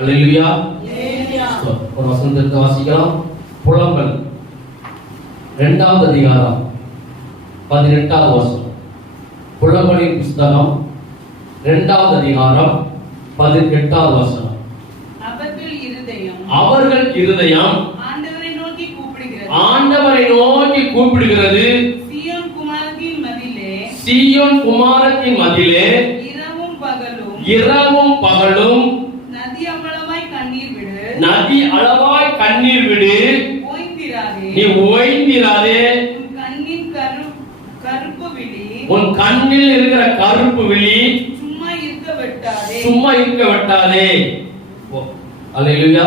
அல்லேலூயா. ஒரு வசனத்தை வாசிக்கலாம். புலம்பல் 2வது அதிகாரம் 18வது வசனம். புலம்பலின் புஸ்தகம் 2வது அதிகாரம் 18வது வசனம். அவர்கள் இருதயம் ஆண்டவரை நோக்கி கூப்பிடுகிறது. சீயோன் குமாரத்தின் மதிலே இரவும் பகலும் நதி அளவாய் கண்ணீர் விடு. நீ ஓய்ந்திராதே. உன் கண்ணில் இருக்கிற கருப்பு விழி சும்மா இருக்க விட்டாதே. அல்லேலூயா.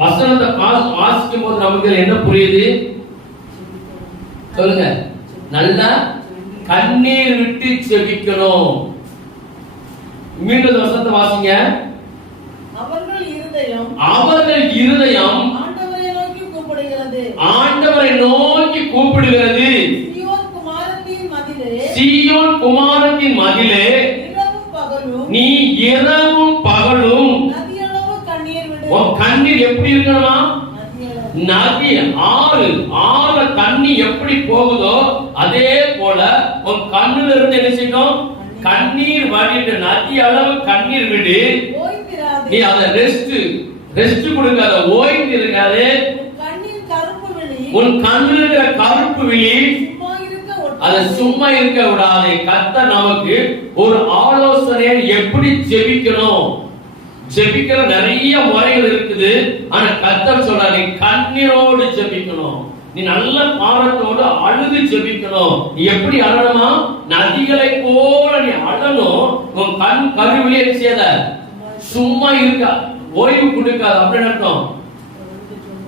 வசனத்தை வாசிக்கும் போது நமக்கு என்ன புரியுது சொல்லுங்க? நல்லா கண்ணீர் விட்டு செபிக்கணும். மீண்டும் வசனத்தை வாசிங்க. அவர்கள் இருதயம் ஆண்டவரை நோக்கி கூப்பிடுகிறது. சீயோன் குமாரத்தின் மதிலே நீ இரவும் பகலும் கண்ணீர் எப்படி இருக்கணுமா? நதி ஆறு தண்ணி எப்படி போகுதோ அதே போல உன் கண்ணுல இருந்து என்ன செய்யணும்? கண்ணீர் வடிட்டு நதி அளவு கண்ணீர் விடு. நீ அதை ரெஸ்ட் கொடுக்காத, ஓய்ந்து இருக்காது. உன் கண்ணில் இருக்கிற கருப்பு விழி அதை சும்மா இருக்க விடாதே. கர்த்தர் நமக்கு ஒரு ஆலோசனை எப்படி ஜெபிக்கணும். ஜெபிக்கிற நிறைய முறைகள் இருக்குது. ஆனா கர்த்தர் சொல்றாரு கண்ணீரோடு ஜெபிக்கணும். நீ நல்ல பாரத்தோடு அழுது ஜெபிக்கணும். நீ எப்படி அழணுமா? நதிகளை போல நீ அழணும். உன் கண் கருவிலே செய்த சும்மா இருக்கா, ஓய்வு கொடுக்காது அப்படின்னு அர்த்தம்.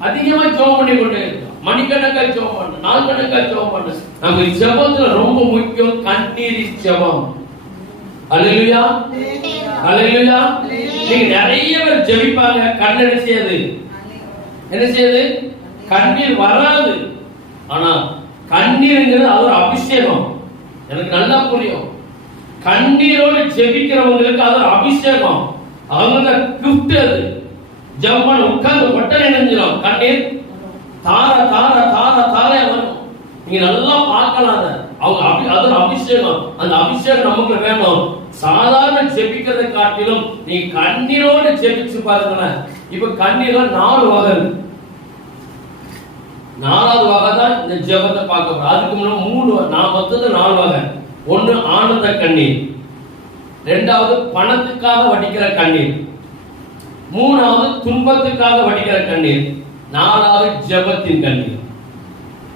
அதிகமா ஜெபம் பண்ணி கொண்டே இருக்க, மணிக்கணக்கா ஜெபம் பண்ணு, நாள் கணக்கா ஜெபம் பண்ணு. நமக்கு ஜெபத்துல ரொம்ப முக்கியம் கண்ணீர் ஜெபம். அல்லேலூயா, அல்லேலூயா. நீங்க நிறைய பேர் ஜெபிப்பாங்க, கண் என்ன செய்யுது? கண்ணீர் வராது. ஆனா கண்ணீர்ங்கிறது அது ஒரு அபிஷேகம். எனக்கு நல்லா புரியும். கண்ணீரோடு ஜெபிக்கிறவங்களுக்கு அது ஒரு அபிஷேகம். அவங்க கிஃப்ட். அது ஜெபம் உட்கார்ந்து பட்டன் நினைஞ்சிடும். கண்ணீர் தார தார தார தார வரும். நீங்க நல்லா பார்க்கலாம். அவங்க அது ஒரு அபிஷேகம். அந்த அபிஷேகம் நமக்கு வேணும். சாதாரண ஜெபிக்கிறதை காட்டிலும் நீ கண்ணீரோடு ஜெபிச்சு பாருங்களேன். இப்ப கண்ணீர் 4 வகை. 4வது வகை தான் இந்த ஜெபத்தை பார்க்க போறோம். அதுக்கு முன்னாடி 3 மொத்தத்தில் 4 வகை. 1 ஆனந்த கண்ணீர், 2வது பணத்துக்காக வடிக்கிற கண்ணீர், 3வது துன்பத்துக்காக வடிக்கிற கண்ணீர், 4வது ஜெபத்தின் கண்ணீர்.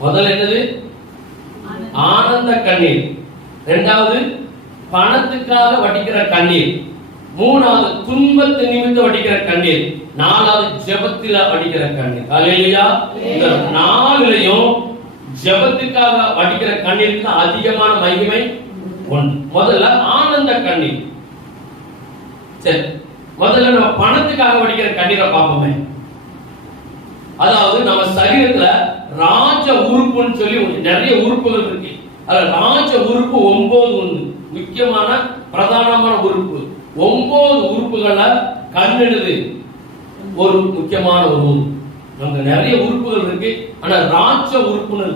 முதல்ல என்னது? ஆனந்த கண்ணீர். 2வது பணத்துக்காக வடிக்கிற கண்ணீர், 3வது துன்பத்து நிமித்தம் வடிக்கிற கண்ணீர், 4வது ஜெபத்தில வடிக்கிற கண்ணீர். அல்லேலூயா. இந்த 4லையும் ஜெபத்துக்காக வடிக்கிற கண்ணீருக்கு தான் அதிகமான மகிமை உண்டு. முதல்ல ஆனந்த கண்ணீர். சரி, முதல்ல நம்ம பணத்துக்காக வடிக்கிற கண்ணீரை பார்ப்போமே. அதாவது நம்ம சரீரத்துல ராஜ உறுப்புன்னு சொல்லி நிறைய உறுப்புகள் இருக்கு. அதுல ராஜ உறுப்பு 9 உண்டு. முக்கியமான பிரதானமான உறுப்பு 9 உறுப்புகள கண்ணெடுது ஒரு முக்கியமான ஒரு உறுப்பு. நமக்கு நிறைய உறுப்புகள் இருக்கு. ஆனா ராஜ உறுப்புன்னு,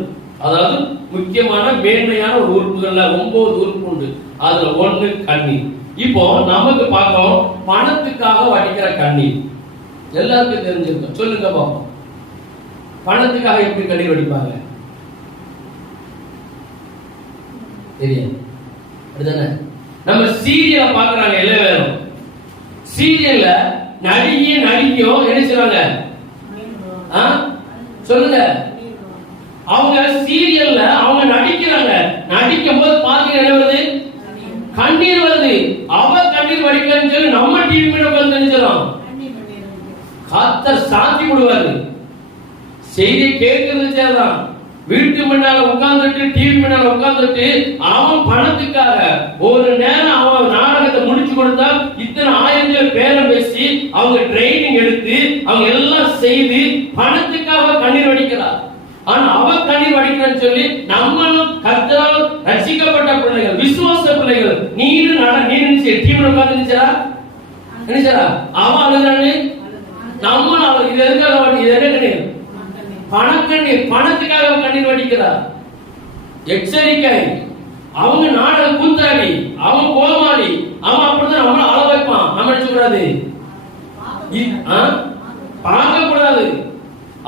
அதாவது முக்கியமான மேன்மையான ஒரு உறுப்புகள்ல 9 உறுப்பு உண்டு. அதுல 1 கண்ணீர். இப்போ நமக்கு பார்ப்போம் பணத்துக்காக வடிக்கிற கண்ணீர். எல்லாருக்கும் தெரிஞ்சிருக்கும். சொல்லுங்க பாப்போம், பணத்துக்காக எப்படி கண்ணீர் வடிப்பாங்க? தெரியும் அப்படிதானே? நம்ம சீரியல பாக்குறாங்க எல்லாரும். சீரியல்ல நடிக்கும் என்ன செய்வாங்க சொல்லுங்க? அவங்க சீரியல்ல அவங்க நடிக்கிறாங்க. நடிக்கும் போது பாத்தீங்கன்னா என்ன வருது? கண்ணீர் வருது. அவ கண்ணீர் வடிக்கன்னு சொல்லி நம்ம டிவி மீடியா வந்து நினைச்சிடலாம். கர்த்தர் சாந்தி விடுவாரு. செய்தி கேட்கறது சேதான். வீட்டு முன்னால உட்கார்ந்துட்டு டிவி முன்னால உட்கார்ந்துட்டு அவன் பணத்துக்காக ஒரு நேரம் அவன் நாடகத்தை முடிச்சு கொடுத்தா இத்தனை 1000 பேரம் பேசி அவங்க ட்ரைனிங் எடுத்து அவங்க எல்லாம் செய்து பணத்துக்காக கண்ணீர் வடிக்கிறார். ஆனா அவ கண்ணீர் வடிக்கிறன்னு சொல்லி நம்மளும் கர்த்தரால் ரட்சிக்கப்பட்ட பிள்ளைகள், விசுவாச பிள்ளைகள், நீ டிவி உட்கார்ந்து நினைச்சாரா? அவன் அழுதானே, நம்ம இது எதுக்காக? இது என்ன கண்ணீர்? பணக்கண்ணீர். பணத்துக்காக கண்ணீர் வடிக்கிறார். எச்சரிக்கை. அவங்க நாடக கூத்தாடி, அவன் கோமாளி, அவன் அப்படிதான் நம்மள அள வைப்பான். நம்ம நினைச்ச கூடாது, பார்க்க கூடாது,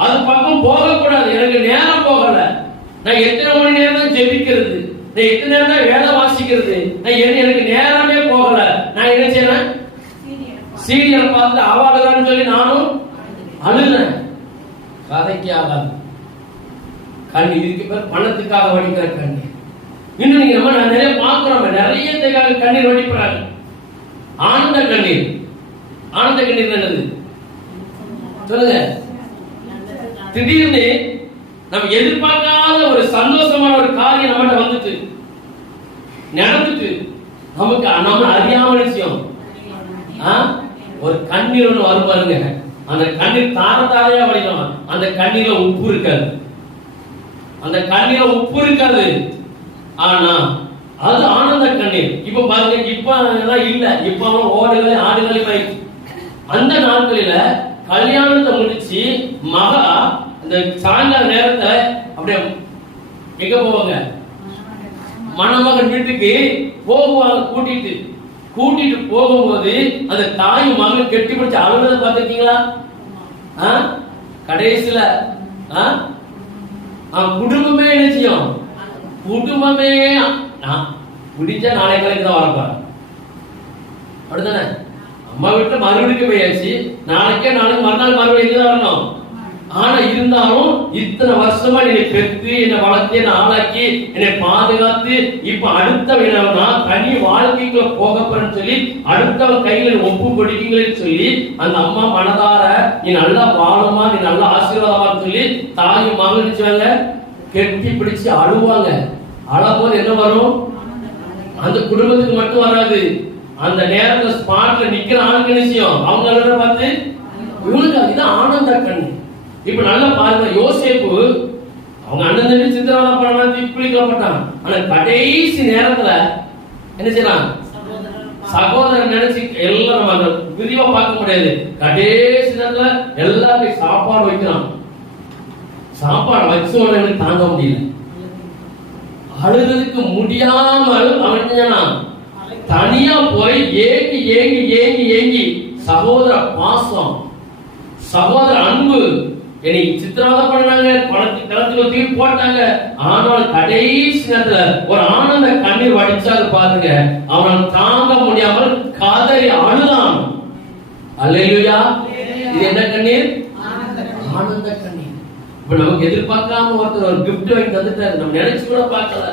அது பக்கம் போக கூடாது. எனக்கு நேரம் போகல, நான் எத்தனை மணி நேரம் தான் ஜெபிக்கிறது, நான் எத்தனை நேரம் தான் வேலை வாசிக்கிறது, நான் எனக்கு நேரமே போகல. நான் என்ன செய்யறேன்? சீரியல் பார்த்து அவாளுதான்னு சொல்லி நானும் அழுகிறேன். கதைக்கு ஆகாது. கண்ணி இதுக்கு பேர் பணத்துக்காக வடிக்கிற கண்ணீர். இன்னும் நீங்க நம்ம நிறைய பார்க்கிறோம், நிறைய கண்ணீர் வடிக்கிறாங்க. ஆனந்த கண்ணீர். ஆனந்த கண்ணீர் என்னது சொல்லுங்க? திடீர்னு நம்ம எதிர்பார்க்காத ஒரு சந்தோஷமான ஒரு காரியம் நம்மகிட்ட வந்துட்டு நடந்துட்டு நமக்கு நம்ம அறியாம விஷயம் ஒரு கண்ணீர் ஒண்ணு வரும் பாருங்க. அந்த கண்ணீர் தாரையா வடிக்கும். அந்த கண்ணீர்ல உப்பு இருக்காது. அந்த கண்ணீர்ல உப்பு இருக்காது. ஆனா அது ஆனந்த கண்ணீர். இப்ப பாருங்க, இப்ப இல்ல, இப்ப ஓடுகளை ஆடுகளை பயிற்சி. அந்த நாட்களில கல்யாணத்தை முடிச்சு மகா இந்த சாயங்கால நேரத்துல அப்படியே எங்க போவாங்க? மணமகன் வீட்டுக்கு போகுவாங்க. கூட்டிட்டு போகும்போது அந்த தாய் மகன் கெட்டி பிடிச்சு அழுவதை பார்த்திருக்கீங்களா? கடைசியில குடும்பமே என்ன செய்யும்? குடும்பமே முடிஞ்சா நாளை கலைக்கு தான் வரப்பாரு. அப்படித்தானே? அம்மா வீட்டுல மறுபடியும் போயாச்சு, நாளைக்கு மறுநாள் மறுபடியும் எங்கதான் வரணும். ஆனா இருந்தாலும் இத்தனை வருஷமா என்னை பெற்று என்னை வளர்த்து என்னை ஆளாக்கி என்னை பாதுகாத்து இப்ப அடுத்தவனா தனி வாழ்க்கைக்குள்ள போக போறேன்னு சொல்லி அடுத்தவன் கையில ஒப்பு கொடுக்கீங்களேன்னு சொல்லி அந்த அம்மா மனதார நீ நல்லா வாழுமா, நீ நல்லா ஆசீர்வாதமான்னு சொல்லி தாய் மகனிச்சாங்க கெட்டி பிடிச்சு அழுவாங்க. அழும்போது என்ன வரும்? அந்த குடும்பத்துக்கு மட்டும் வராது, அந்த நேரத்துல ஸ்பாட்ல நிக்கிற ஆளுக்கு நிச்சயம் அவங்க பார்த்து இவனுக்கு அதுதான் ஆனந்த கண்ணு. இப்ப நல்லா பாருங்க, யோசேப்பு அவங்க அண்ணன் தம்பி சித்திரவதை பண்ண தீர்ப்பிக்கப்பட்டான். ஆனா கடைசி நேரத்துல என்ன செய்யலாம்? சகோதரன் நினைச்சு எல்லாம் நம்ம விரிவா பார்க்க முடியாது. கடைசி நேரத்துல எல்லாத்தையும் சாப்பாடு வைக்கிறான். சாப்பாடு வச்ச உடனே தாங்க முடியல, அழுகிறதுக்கு முடியாமல் அவன் தனியா போய் ஏங்கி ஏங்கி ஏங்கி ஏங்கி சகோதர பாசம், சகோதர அன்பு என்னை சித்திரவதை பண்ணாங்க, பணத்துக்கு தூக்கி போட்டாங்க. ஆனால் கடைசி நேரத்துல ஒரு ஆனந்த கண்ணீர் வடிச்சாரு பாருங்க. அவனால் தாங்க முடியாமல் கதறி அழுதான். அல்லேலூயா! இது என்ன கண்ணீர்? ஆனந்த கண்ணீர். இப்ப நமக்கு எதிர்பார்க்காம ஒருத்தர் ஒரு கிஃப்ட் வாங்கி தந்துட்டாரு, நம்ம நினைச்சு கூட பார்க்கல,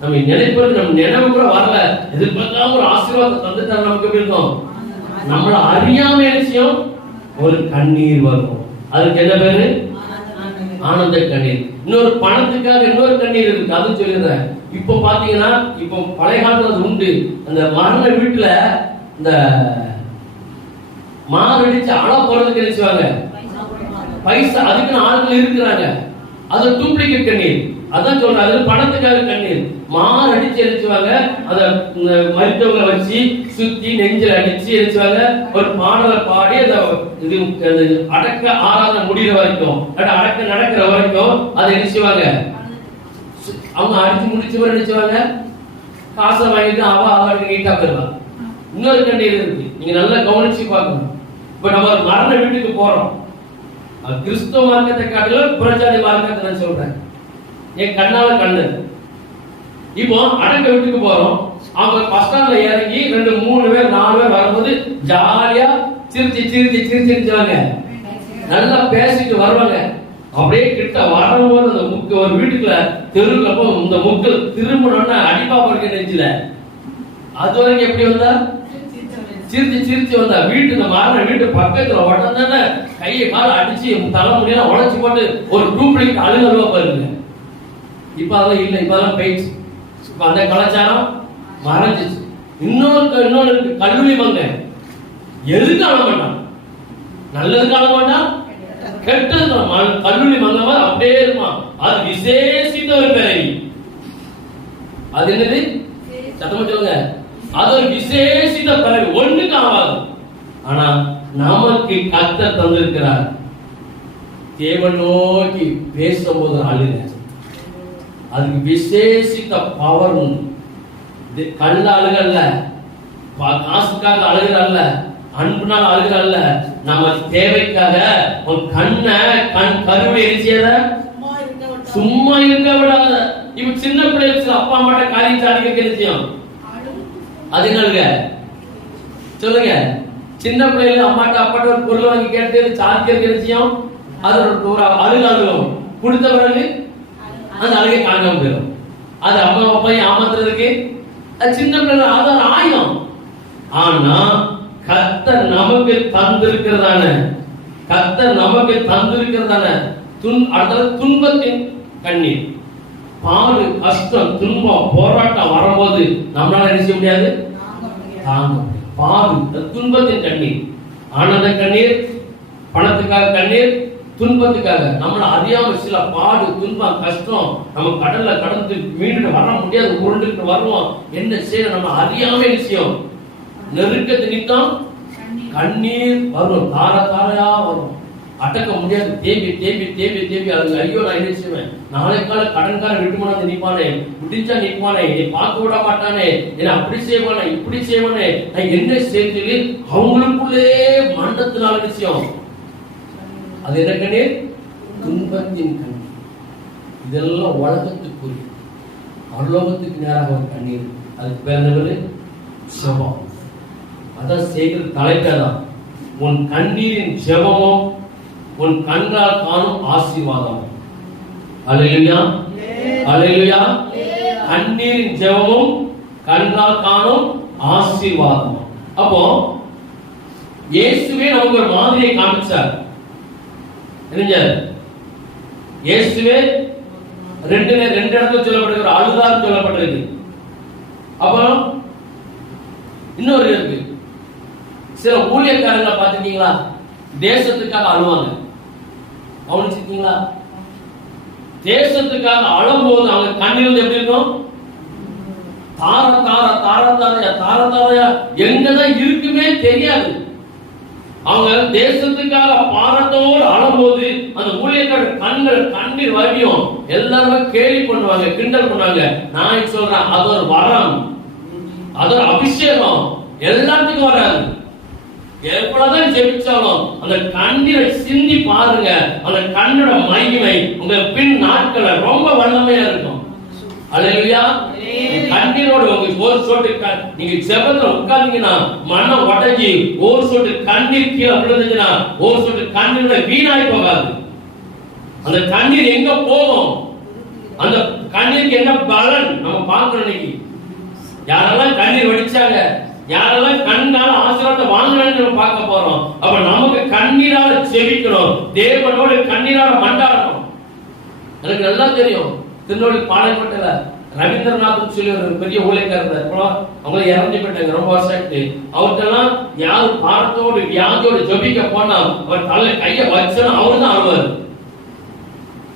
நம்ம நினைப்பது நம்ம நினைவு கூட வரல, எதிர்பார்க்காம ஒரு ஆசீர்வாதம் தந்துட்டாரு. நமக்கு எப்படி இருக்கும்? நம்மள அறியாம விஷயம் ஒரு கண்ணீர் வரும். அதுக்கு என்ன பேரு? ஆனந்த கண்ணீர். இன்னொரு பணத்துக்காக இன்னொரு கண்ணீர் இருக்கு, அது சொல்லிடுறேன். இப்ப பாத்தீங்கன்னா இப்ப பழைய காலத்துல உண்டு, அந்த மரண வீட்டுல இந்த மாரடிச்சு அழ போறதுக்கு நினைச்சுவாங்க பைசா, அதுக்குன்னு ஆட்கள் இருக்கிறாங்க. அது டூப்ளிகேட் கண்ணீர். அதான் சொல்றேன், அது பணத்துக்காக கண்ணீர். மார் அடிச்சு எரிச்சுவாங்க, அத மருத்துவங்களை வச்சு சுத்தி நெஞ்சில் அடிச்சு எரிச்சுவாங்க. ஒரு பாடலை பாடி இது அடக்க ஆராதனை முடிகிற வரைக்கும், அடக்க நடக்கிற வரைக்கும் அதை எரிச்சுவாங்க. அவங்க அடிச்சு முடிச்சவரை நினைச்சுவாங்க, காசை வாங்கிட்டு அவளுக்கு நீட்டா போயிடலாம். இன்னொரு கண்ணீர் இருக்கு, நீங்க நல்லா கவனிச்சு பார்க்கணும். இப்ப நம்ம ஒரு மரண வீட்டுக்கு போறோம், கிறிஸ்துவ மார்க்கத்தை காட்டிலும் புறஜாதி மார்க்கத்தை நான் சொல்றேன், என் கண்ணால கண்ணு. இப்போ அடக்க வீட்டுக்கு போறோம், அவங்க பஸ் ஸ்டாண்ட்ல இறங்கி 2 3 பேர் 4 பேர் வரும்போது ஜாலியா சிரிச்சு சிரிச்சு சிரிச்சிருச்சாங்க, நல்லா பேசிட்டு வருவாங்க. அப்படியே கிட்ட வரும்போது அந்த முக்கு ஒரு வீட்டுக்குள்ள தெருவுல போ, இந்த முக்கு திரும்பணும்னா அடிப்பா போடுக்க நெஞ்சில. அது வரைக்கும் எப்படி வந்தா? சிரிச்சு சிரிச்சு வந்தா. வீட்டு இந்த மரண வீட்டு பக்கத்துல உடனே கையை கால அடிச்சு தலைமுடியெல்லாம் உடைச்சு போட்டு ஒரு டூப்ளிகேட் அழுகழுவா பாருங்க. இப்ப அதெல்லாம் இல்லை, இப்ப அதெல்லாம் போயிடுச்சு. இப்ப அந்த கலாச்சாரம் மறைஞ்சிச்சு. இன்னொரு கல்லூரி மங்க எதுக்கு அழ மாட்டான்? நல்லதுக்கு அழ மாட்டான், கெட்டது கல்லூரி மங்க மாதிரி அப்படியே இருப்பான். அது விசேஷித்த ஒரு பிறவி. அது என்னது? சத்தமா சொல்லுங்க. அது ஒரு விசேஷித்த பிறவி, ஒண்ணுக்கு ஆகாது. ஆனா நமக்கு கர்த்தர் தந்திருக்கிறார். தேவன் நோக்கி பேசும்போது அழுக, அதுக்கு விசேஷித்த பவர் உண்டு. கல்ல அழுகல்ல, காசுக்காக அழுகிறல்ல, அன்புனால் அழுகிறல்ல, நம்ம தேவைக்காக ஒரு கண் கருவை எரிச்சியத சும்மா இருக்க விடாத. இப்ப சின்ன பிள்ளைகளுக்கு அப்பா அம்மாட்ட காரியம் சாதிக்க நிச்சயம் அது என்னங்க சொல்லுங்க. சின்ன பிள்ளைகள் அம்மாட்ட அப்பாட்ட ஒரு பொருள் வாங்கி கேட்டு சாதிக்க நிச்சயம் அது ஒரு அழுகும். கொடுத்த பிறகு அந்த அழுகை காணாம போயிடும். அது அம்மா அப்பாயும் ஏமாத்துறதுக்கு அது சின்ன பிள்ளைகள் ஆதாரம் ஆயுதம். ஆனா கர்த்தர் நமக்கு தந்திருக்கிறதான துன்பத்தின் கண்ணீர், பாடு, கஷ்டம், துன்பம், போராட்டம் வரும்போது நம்மளால என்ன செய்ய முடியாது, தாங்க முடியாது. பாடு, துன்பத்தின் கண்ணீர், ஆனந்த கண்ணீர், பணத்துக்காக கண்ணீர், துன்பத்துக்காக நம்மள அறியாம சில பாடு, துன்பம், கஷ்டம், நம்ம கடல்ல கடந்து மீண்டு வர முடியாது, உருண்டுட்டு வருவோம். என்ன செய்ய நம்ம அறியாம விஷயம் நெருக்கத்து நித்தம் கண்ணீர் வரும், தார தாரையா வரும், அடக்க முடியாது. தேவி தேவி தேவி தேவி அது ஐயோ நான் என்ன செய்வேன், நாளைக்கால கடன்காரன் விட்டு போனாது நிப்பானே, முடிஞ்சா நிப்பானே, என்னை பார்க்க விட மாட்டானே, என்ன அப்படி செய்வானே இப்படி செய்வானே, நான் என்ன செய்து அவங்களுக்குள்ளே மண்டத்தினால விஷயம் அது என்ன கண்ணீர், துன்பத்தின் கண்ணீர். இதெல்லாம் உலகத்துக்குரிய, பரலோகத்துக்கு நேராக ஒரு கண்ணீர். அதுக்கு பேர் செபம். அதான் செய்கிற தலைக்கதான் உன் கண்ணீரின் ஜெபமும் உன் கண்களால் காணும் ஆசீர்வாதம். அல்லேலூயா, அல்லேலூயா. கண்ணீரின் ஜெபமும் கண்களால் காணும் ஆசீர்வாதம். அப்போ இயேசுவே நமக்கு ஒரு மாதிரியை காமிச்சார். இயேசுவே ரெண்டு இடத்துல சொல்லப்பட்டிருக்கிற அழுதார் சொல்லப்பட்டிருக்கு. அப்புறம் இன்னொரு இருக்கு, சில ஊழியக்காரங்களை பார்த்துட்டீங்களா, தேசத்துக்காக அழுவாங்க. கவனிச்சிருக்கீங்களா? தேசத்துக்காக அழும்போது அவங்க கண்ணீர் எப்படி இருக்கும், தார தார தார தாரையா தார தாரையா எங்கதான் இருக்குமே தெரியாது. அவங்க தேசத்துக்காக பாரத்தோடு அழும்போது அந்த ஊழியக்காரர் கண்ணீர் வழியும் எல்லாருமே கேலி பண்ணுவாங்க, கிண்டல் பண்ணுவாங்க. நான் சொல்றேன், அது ஒரு வரம், அது ஒரு அபிஷேகம், எல்லாத்துக்கும் வராது. எவ்வளவுதான் ஜெபிச்சாலும் அந்த கண்ணீரை சிந்தி பாருங்க, அந்த கண்ணோட மகிமை உங்க பின் நாட்கள ரொம்ப வல்லமையா இருக்கும். அல்லேலூயா. கண்ணீரோட உங்க ஒரு சொட்டு நீங்க ஜெபத்துல உட்கார்ந்தீங்கன்னா மனம் உடைஞ்சி ஒரு சொட்டு கண்ணீர் கீழே விழுந்துச்சுன்னா ஒரு சொட்டு கண்ணீரோட வீணாய் போகாது. அந்த கண்ணீர் எங்க போகும், அந்த கண்ணீருக்கு என்ன பலன் நம்ம பார்க்கணும். இன்னைக்கு யாரெல்லாம் கண்ணீர் வடிச்சாங்க, யாரெல்லாம் கண்ணால ஆசீர்வாதத்தை வாங்கணும்னு நம்ம பார்க்க போறோம். அப்ப நமக்கு கண்ணீரால ஜெபிக்கணும், தேவனோடு கண்ணீரால மண்டாடணும். எனக்கு நல்லா தெரியும், திருநெல்வேலி பாளையங்கோட்டையில ரவீந்திரநாத் சொல்லி ஒரு பெரிய ஊழியக்காரர், அவங்க இறந்து போயிட்டாங்க ரொம்ப வருஷத்துக்கு. அவர்கிட்டலாம் யாரு பாரத்தோடு வியாதியோடு ஜெபிக்க போனா அவர் தலையில கைய வச்சோன்னா அவரு தான் அழுவாரு.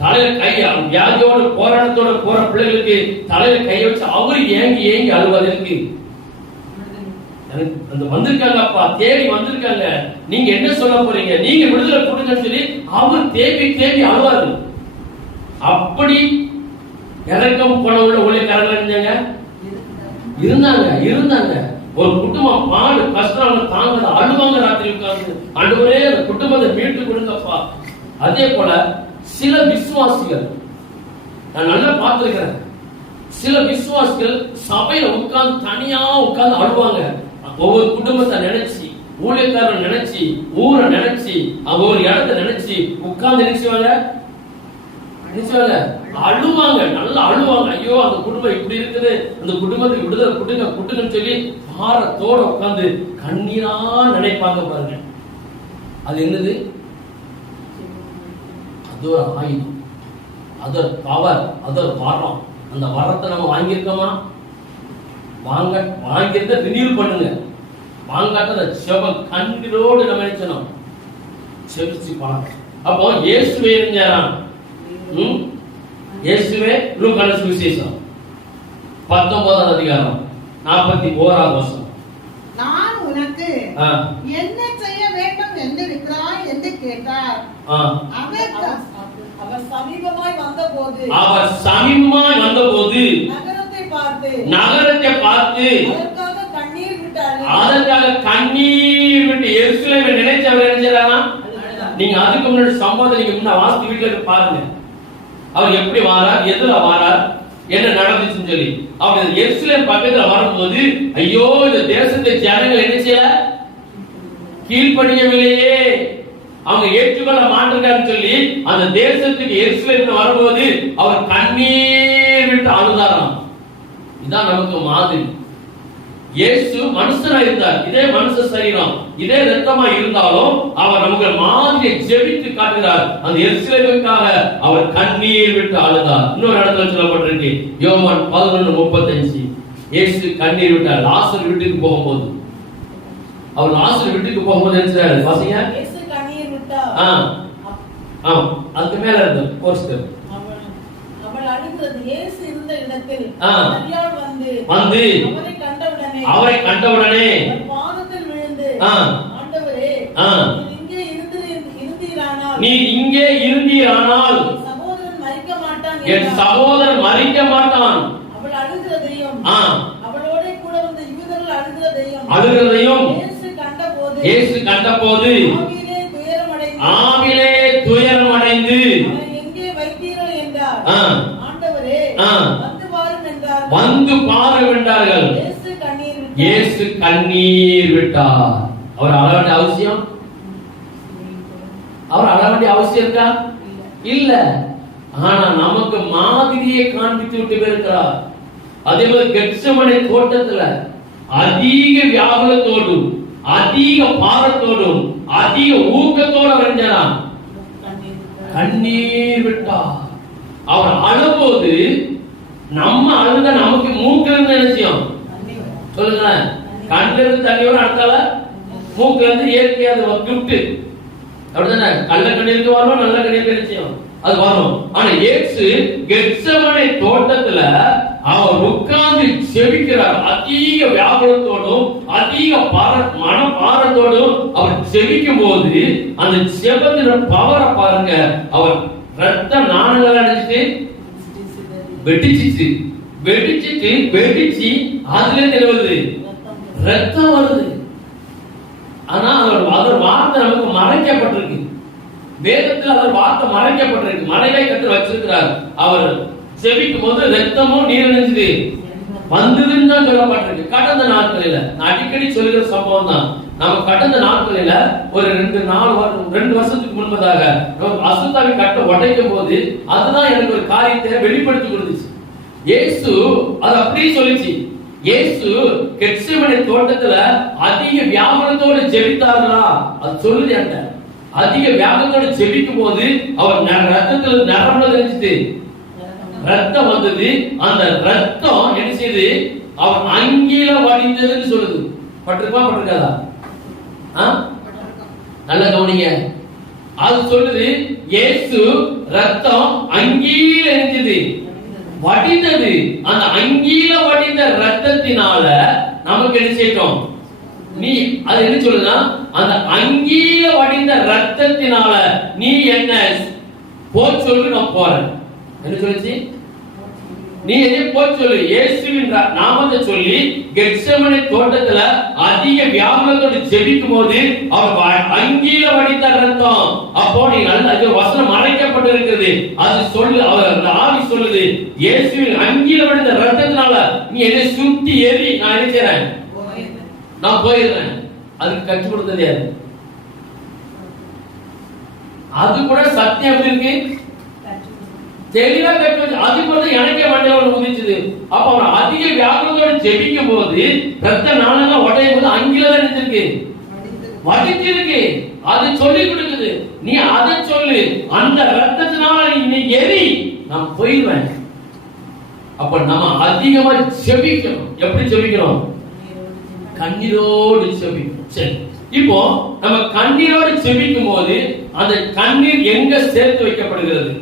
தலையில கைய வியாதியோடு போராட்டத்தோட போற பிள்ளைகளுக்கு தலையில கைய வச்சு அவரு ஏங்கி ஏங்கி அழுவதற்கு அந்த வந்திருக்காங்க, அப்பா தேடி வந்திருக்காங்க, நீங்க என்ன சொல்ல போறீங்க, நீங்க விடுதலை கொடுங்கன்னு சொல்லி அவர் தேவி தேவி அழுவாரு. அப்படி இறக்கம் போன உள்ள ஊழியக்காரங்க இருந்தாங்க. ஒரு குடும்பம் பாடு கஷ்டம் தாங்க அழுவாங்க, ராத்திரி உட்கார்ந்து ஆண்டவரே அந்த குடும்பத்தை மீட்டு கொடுங்கப்பா. அதே போல சில விசுவாசிகள் நான் நல்லா பார்த்திருக்கிறேன், சில விசுவாசிகள் சபையில உட்கார்ந்து தனியா உட்கார்ந்து அழுவாங்க. ஒவ்வொரு குடும்பத்தை நினைச்சு, ஊழியக்காரன் நினைச்சு, ஊரை நினைச்சு, அவங்க ஒரு இடத்தை நினைச்சு உட்கார்ந்து நினைச்சுவாங்க, அழுவாங்க, நல்லா அழுவாங்க. ஐயோ அந்த குடும்பம் இப்படி இருக்குது, அந்த குடும்பத்துக்கு விடுதலை கொடுங்கன்னு சொல்லி பாரத்தோட உட்கார்ந்து கண்ணீரா நினைப்பாங்க பாருங்க. அது என்னது, அது ஒரு ஆயுதம், அது ஒரு பவர், அது ஒரு வரம். அந்த வரத்தை நம்ம வாங்கியிருக்கோமா? வாங்கியிருந்த ரினியூல் பண்ணுங்க. வாங்காத செபம் கண்ணீரோடு நம்ம நினைச்சணும், செபிச்சு பாருங்க. அப்போ இயேசுவே இருந்தாராம். இயேசுவே லூக்கான சுவிசேஷம் 19ஆம் அதிகாரம் 41ஆம் வசனம், நான் உனக்கு என்ன கேட்டார். அவர் சமீபமாய் வந்தபோது நகரத்தை பார்த்து அதற்காக கண்ணீர் விட்டு எருசலேமை நினைச்சு அவர் நினைச்சாரா? நீங்க அதுக்கு முன்னாடி சம்பவத்தை நீங்க முன்ன வாஸ்து வீட்டுல பாருங்க. அவர் எப்படி வாரார், எதுல வாரார், என்ன நடந்துச்சுன்னு சொல்லி. அவர் எருசலேம் பக்கத்துல வரும்போது ஐயோ இந்த தேசத்தை ஜனங்கள் என்ன செய்யல, கீழ்ப்படியவில்லையே, அவங்க ஏற்றுக்கொள்ள மாட்டாங்கன்னு சொல்லி அந்த தேசத்துக்கு எருசலேம் வரும்போது அவர் கண்ணீர் விட்டு அழுதாராம். இதான் நமக்கு மாதிரி. இயேசு மனுஷனா இருந்தார், இதே மனுஷ சரீரம், இதே ரத்தமா இருந்தாலும் அவர் நமக்கு மாதிரியை ஜெபித்து காட்டுகிறார். அந்த எருசலேமுக்காக அவர் கண்ணீர் விட்டு அழுதார். இன்னொரு இடத்துல சொல்லப்பட்டிருக்கு, யோவான் 11:35. இயேசு கண்ணீர் விட்டார் லாசர் வீட்டுக்கு போகும்போது. அவர் லாசர் வீட்டுக்கு போகும்போது என்ன செய்றாரு பாத்தீங்க? இயேசு கண்ணீர் விட்டார். அதுக்கு மேல இருந்து போஸ்டர் அவள் அழுகிறது. இயேசு இருந்த இடத்தில் மரியாள் வந்து அவரை கண்டவுடனே பாதத்தில் விழுந்து, ஆண்டவரே, நீர் இங்கே இருந்தீரானால் என் சகோதரன் மரிக்க மாட்டான். அவள் அழுகிறதையும் அவளோட கூட வந்த யூதர்கள் அழுகிறதையும் இயேசு கண்டபோது ஆவிலே துயரமடைந்து எங்கே வைத்தீர்கள் என்றார். ஆண்டவரே, வந்து பாரும் என்றார்கள். இயேசு கண்ணீர் விட்டார். அவர் அழ வேண்டிய அவசியம், அவர் அழ வேண்டிய அவசியம் இருக்கா? இல்ல. ஆனா நமக்கு மாதிரியை காண்பித்து விட்டு போயிருக்கிறார். அதே மாதிரி கெத்செமனே தோட்டத்துல அதிக வியாகுலத்தோடும் அதிக பாரத்தோடும் அதிக ஊக்கத்தோடு வரைஞ்சாராம். கண்ணீர் விட்டார். அவர் அழும்போது நம்ம அழுத நமக்கு மூக்குல இருந்து நினைச்சோம் சொல்லுங்க. கண்ணுல இருந்து தண்ணி வரும், அடுத்தால மூக்குல இருந்து இயற்கையாக கிஃப்ட் அப்படிதானே. கள்ள கண்ணீருக்கு வரும், நல்ல கண்ணீருக்கு நினைச்சோம் அது வரும். ஆனா இயேசு கெத்செமனே தோட்டத்துல அவர் உட்கார்ந்து செபிக்கிறார். அதிக வியாகுலத்தோடும் அதிக மனபாரத்தோடும் அவர் செபிக்கும் போது அந்த செபத்தின பவரை பாருங்க. அவர் ரத்த நாணங்கள் அடிச்சுட்டு வெடிச்சிட்டு வெடிச்சு அதுல தெரிவது ரத்தம் வருது. ஆனா அவர் வார்த்தை நமக்கு மறைக்கப்பட்டிருக்கு. வேதத்தில் அவர் வார்த்தை மறைக்கப்பட்டிருக்கு, மறைவை கற்று வச்சிருக்கிறார். அவர் செபிக்கும் போது ரத்தமும் நீர் நினைச்சது வந்ததுன்னு தான் சொல்லப்பட்டிருக்கு. கடந்த நாட்களில நான் அடிக்கடி சொல்லுகிற சம்பவம் தான். நம்ம கடந்த நாட்களில ஒரு 2 வருஷத்துக்கு முன்பதாக அசுத்தாவி கட்ட உடைக்கும் போது அதுதான் எனக்கு ஒரு காரியத்தை வெளிப்படுத்தி கொடுத்துச்சு. இயேசு அது அப்படியே சொல்லிச்சு. இயேசு கெத்செமனே தோட்டத்துல அதிக வியாகுலத்தோடு ஜெபித்தார்களா? அது சொல்லுது. அந்த அதிக வியாகுலத்தோடு ஜெபிக்கும் போது அவர் ரத்தத்துல நரம்புல தெரிஞ்சுது, ரத்தம் வந்தது. அந்த ரத்தம் என்ன செய்யுது, அவர் அங்கில வடிந்ததுன்னு சொல்லுது. பட்டிருக்காதா? நல்ல கவனிங்க. அது சொல்லுது இயேசு ரத்தம் அங்கில இருந்தது, வடிந்தது. அந்த அங்கில வடிந்த ரத்தத்தினால நமக்கு என்ன செய்யணும்? நீ அது என்ன சொல்லுனா, அந்த அங்கில வடிந்த ரத்தத்தினால நீ என்ன போ சொல்லு, நான் போறேன். என்ன சொல்லுச்சு? நீ என்ன போ சொல்லு. இயேசுவின் நாமத்தை சொல்லி கெத்செமனே தோட்டத்துல அதிக வியாகுலத்தோடு ஜெபிக்கும் போது அவர் அங்கில வடித்த ரத்தம். அப்போ நீ நல்ல வசனம் மறைக்கப்பட்டிருக்கிறது. அது சொல்லு, அவர் ஆவி சொல்லுது, இயேசுவின் அங்கில வடித்த ரத்தத்தினால நீ என்னை சுத்தி எரி, நான் நினைக்கிறேன், நான் போயிடுறேன். அதுக்கு கற்றுக் கொடுத்தது யாரு? அது கூட சத்தியம் எப்படி இருக்கு? தெளிவா கற்று. அது கூட எனக்கே மண்டலம் உதிச்சது. அப்ப அவர் அதிக வியாகுலத்தோடு ஜெபிக்கும் போது ரத்த நாணெல்லாம் உடையும் போது அங்கில தான் நினைச்சிருக்கு, வடிச்சிருக்கு. அது சொல்லி கொடுக்குது, நீ அதை சொல்லு, அந்த ரத்தத்தினால நீ எரி, நான் போயிடுவேன். அப்ப நம்ம அதிகமா ஜெபிக்கணும். எப்படி ஜெபிக்கணும்? கண்ணீரோடு ஜெபிக்கணும். சரி, இப்போ நம்ம கண்ணீரோடு ஜெபிக்கும் போது அந்த கண்ணீர் எங்க சேர்த்து வைக்கப்படுகிறது?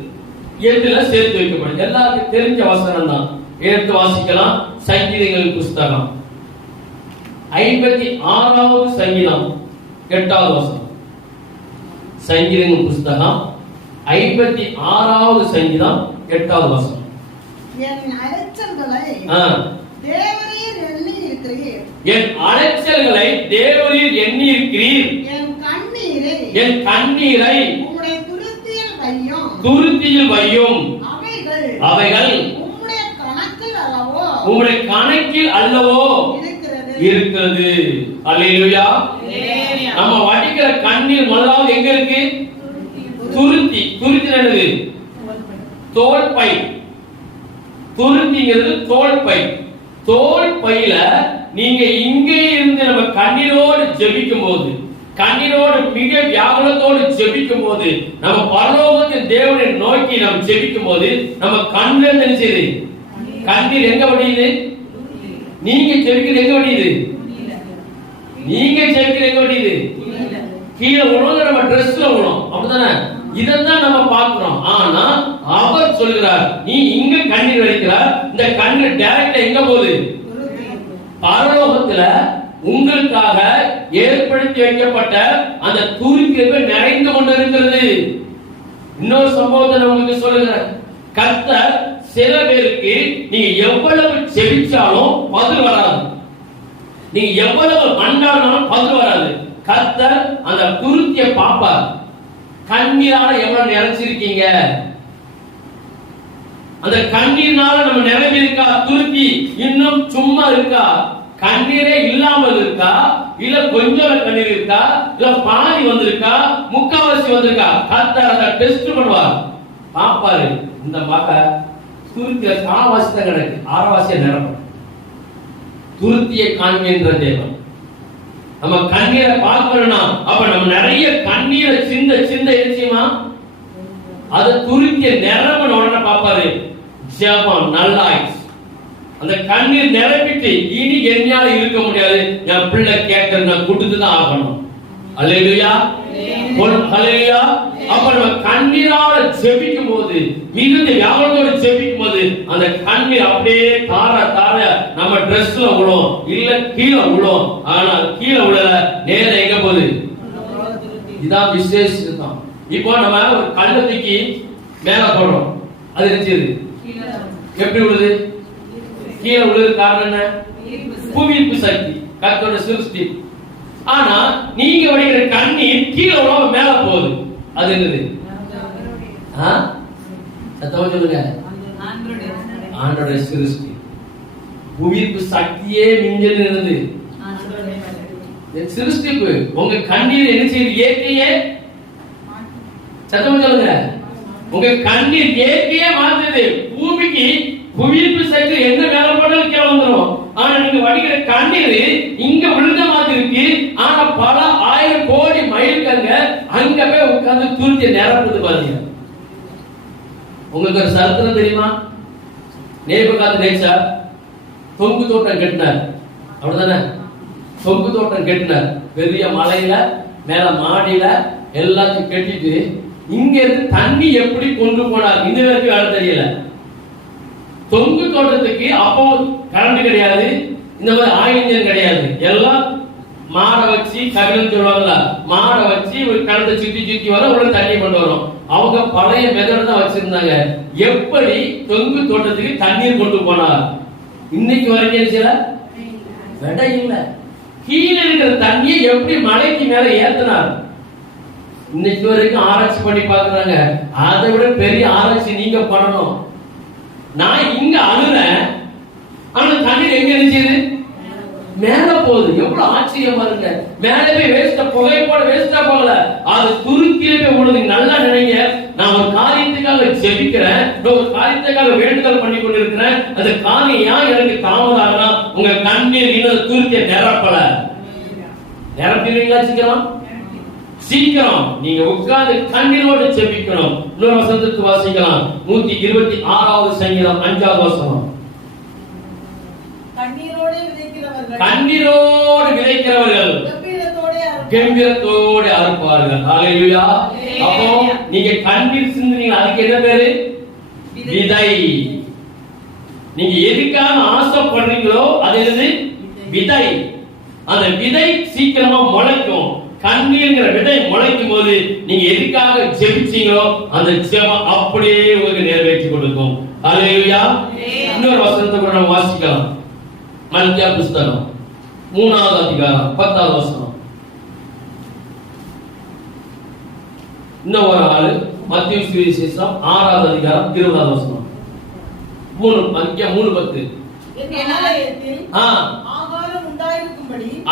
எதுல சேர்த்து வைக்கப்படுது? எல்லாருக்கும் தெரிஞ்ச வசனம் தான். எடுத்து வாசிக்கலாம். சங்கீதங்கள் புஸ்தகம் 56வது சங்கீதம் 8வது வசனம். சங்கீதங்களின் புஸ்தகம் 56வது சங்கீதம் 8வது வசனம். என் அலைச்சல்களை தேவரீர் எண்ணி இருக்கிறீர். என் அலைச்சல்களை தேவரீர் எண்ணி இருக்கிறீர். என் கண்ணீரை உம்முடைய துருத்தியில் வையும். துருத்தியில் வையும். அவைகள் உம்முடைய கணக்கில் அல்லவோ. உம்முடைய கணக்கில் அல்லவோ இருக்கிறது. அல்லேலூயா. நம்ம வடிக்கிற கண்ணீர் முதலாவது எங்க இருக்கு? துருத்தி. துருத்தி என்னது? தோல் பை. துருத்திங்கிறது தோல் பை. தோல் பையில நீங்க இங்கே இருந்து நம்ம கண்ணீரோடு ஜெபிக்கும் போது, கண்ணீரோடு மிக வியாகுலத்தோடு ஜெபிக்கும் போது, நம்ம பரலோகத்தின் தேவனை நோக்கி நம்ம ஜெபிக்கும் போது நம்ம கண்ணில் என்ன செய்யுது? கண்ணீர் எங்க வடியுது? நீங்க ஜெபிக்கிறது எங்க வடியுது? நீங்க ஜெபிக்கிறது எங்க வடியுது? கீழே விழுந்து நம்ம ட்ரெஸ்ல விழும். அப்படிதானே? இதான் நம்ம பார்க்கிறோம். ஆனா அவர் சொல்கிறார், நீ இங்க கண்ணீர் வடிக்கிறார், இந்த கண்ணீர் டைரக்டா எங்க போகுது? பரலோகத்துல உங்களுக்காக ஏற்படுத்தி வைக்கப்பட்ட அந்த துருத்திகள் நிறைந்து கொண்டு இருக்கிறது. இன்னொரு சம்பவத்தை நான் உங்களுக்கு சொல்லுகிறேன். கர்த்தர் சில பேருக்கு நீங்க எவ்வளவு செபிச்சாலும் பதில் வராது, நீங்க எவ்வளவு மண்டானாலும் பதில் வராது. கர்த்தர் அந்த துருத்தியை பாப்பார். கண்ணீரால எவ்வளவு நிறைச்சிருக்கீங்க, அந்த கண்ணீர்னால நம்ம நிரம்பி இருக்கா? துருத்தி இன்னும் சும்மா இருக்கா? கண்ணீரே இல்லாமல் இருக்கா? இல்ல கொஞ்சம் கண்ணீர் இருக்கா? இல்ல பாதி வந்திருக்கா? முக்காவாசி வந்திருக்கா? கர்த்தர் அதை டெஸ்ட் பண்ணுவார், பாப்பாரு. இந்த மக துருத்திய காவாசி தான் கிடக்கு, ஆறாவாசிய நிரம்ப. துருத்தியை காண்கின்ற தேவன். நம்ம கண்ணீரை பார்க்கணும்னா அப்ப நம்ம நிறைய கண்ணீரை சிந்த சிந்த எரிச்சுமா அது துருத்திய நிரம்பன உடனே பாப்பாரு. ஜெபம் நல்லா அந்த கண்ணீர் நிரம்பிட்டு இனி என்னால இருக்க முடியாது, என் பிள்ளை கேட்கறது நான் கொடுத்துதான் ஆகணும். அல்லேலூயா. அல்லேலூயா. அப்ப நம்ம கண்ணீரால ஜெபிக்கும் போது, மிகுந்த வியாகுலத்தோடு ஜெபிக்கும் போது அந்த கண்ணீர் அப்படியே தார தார நம்ம ட்ரெஸ்ல விழும், இல்ல கீழே விழும். ஆனா கீழே விழல, நேரா எங்க போகுது? இதான் விசேஷம். இப்போ நம்ம ஒரு கல்லை தூக்கி மேல போடுறோம், அது இருந்துச்சு எப்படி விழுது? கீழே விழுது. காரணம் என்ன? புவியீர்ப்பு சக்தி, கர்த்தரோட சிருஷ்டி. ஆனா நீங்க வடிக்கிற கண்ணீர் கீழே விழாம மேல போகுது, அது என்னது? சத்தமா சொல்லுங்க. ஆண்டோட சிருஷ்டி. புவியீர்ப்பு சக்தியே மிஞ்சல் இருந்தது சிருஷ்டிப்பு. உங்க கண்ணீர் என்ன செய்யுது? இயற்கையே. சத்தமா சொல்லுங்க. உங்க கண்ணீர் இயற்கையே மாத்துது. பூமிக்கு புவியீர்ப்பு சக்தி என்ன மேல போட்டாலும் கீழே வந்துடும். ஆனா நீங்க வடிக்கிற கண்ணீர் இங்க விழுந்த மாதிரி இருக்கு. ஆனா பல ஆயிரம் கோடி மைலுக்கு அங்க போய் உட்கார்ந்து துருத்தி நிரப்புது பாருங்க. உங்களுக்கு ஒரு சரித்திரம் தெரியுமா? நேபுகாத்நேச்சார் தொங்கு தோட்டம் கட்டினார், அப்படிதானே? தொங்கு தோட்டம் கட்டினார். பெரிய மலையில மேல மாடியில எல்லாத்தையும் கட்டிட்டு இங்க இருந்து தண்ணி எப்படி கொண்டு போனார் இந்த வரைக்கும் வேலை தெரியல. தொங்கு தோட்டத்துக்கு அப்போ கரண்ட் கிடையாது, இந்த மாதிரி ஆயில் இன்ஜின் கிடையாது. எல்லாம் மாடை வச்சு கவிழம் சொல்லுவாங்கல்ல, மாடை வச்சு ஒரு கரண்ட சுத்தி சுத்தி வர உடனே தண்ணி கொண்டு வரும். அவங்க பழைய மெத்தட் தான் வச்சிருந்தாங்க. எப்படி தொங்கு தோட்டத்துக்கு தண்ணீர் கொண்டு போனார்? இன்னைக்கு வரைக்கும் சில விட இல்ல. கீழே இருக்கிற தண்ணியை எப்படி மலைக்கு மேல ஏத்தினார்? இன்னைக்கு வரைக்கும் ஆராய்ச்சி பண்ணி பாக்குறாங்க. அதை விட பெரிய ஆராய்ச்சி நீங்க பண்ணணும். நான் இங்க அழுறேன், ஆனா தண்ணீர் எங்க இருந்துச்சு? மேல போகுது. எவ்வளவு ஆச்சரியமா இருக்கு. மேல போய் வேஸ்டா புகை போட வேஸ்டா போகல, அது துருக்கியில போய் விழுது. நல்லா நினைங்க, நான் ஒரு காரியத்துக்காக ஜெபிக்கிறேன், ஒரு காரியத்துக்காக வேண்டுதல் பண்ணி கொண்டிருக்கிறேன். அந்த காரியம் ஏன் எனக்கு தாமதாகனா? உங்க கண்ணீர் இன்னும் துருக்கிய நிரப்பல. நிரப்பிடுவீங்களா? சீக்கிரம் சீக்கிரம் நீங்க உட்கார்ந்து கண்ணீரோடு ஜெபிக்கணும். இன்னொரு வசனத்துக்கு வாசிக்கலாம். 126வது சங்கீதம் 5வது வசனம். கண்ணீரோடு விதைக்கிறவர்கள் கம்பீரத்தோடு அறுப்பார்கள். ஹல்லேலூயா. அப்போ நீங்க கண்ணீர் சிந்துனீங்க, அதுக்கு என்ன பேரு? விதை. நீங்க எதுக்காக ஆசைப்படுறீங்களோ அது என்னது? விதை. அந்த விதை சீக்கிரமா முளைக்கும். கண்ணீர்ங்கிற விதை முளைக்கும் போது நீங்க எதுக்காக ஜெபிச்சீங்களோ அந்த ஜெபம் அப்படியே உங்களுக்கு நிறைவேற்றி கொடுக்கும். ஹல்லேலூயா. இன்னொரு வசனத்தை கூட நம்ம வாசிக்கலாம். மல்கியா புஸ்தகம் 3வது அதிகாரம் 10வது வசனம். இன்னொரு ஆளு மத்தேயு சுவிசேஷம் 6வது அதிகாரம் 20வது வசனம். 3:10.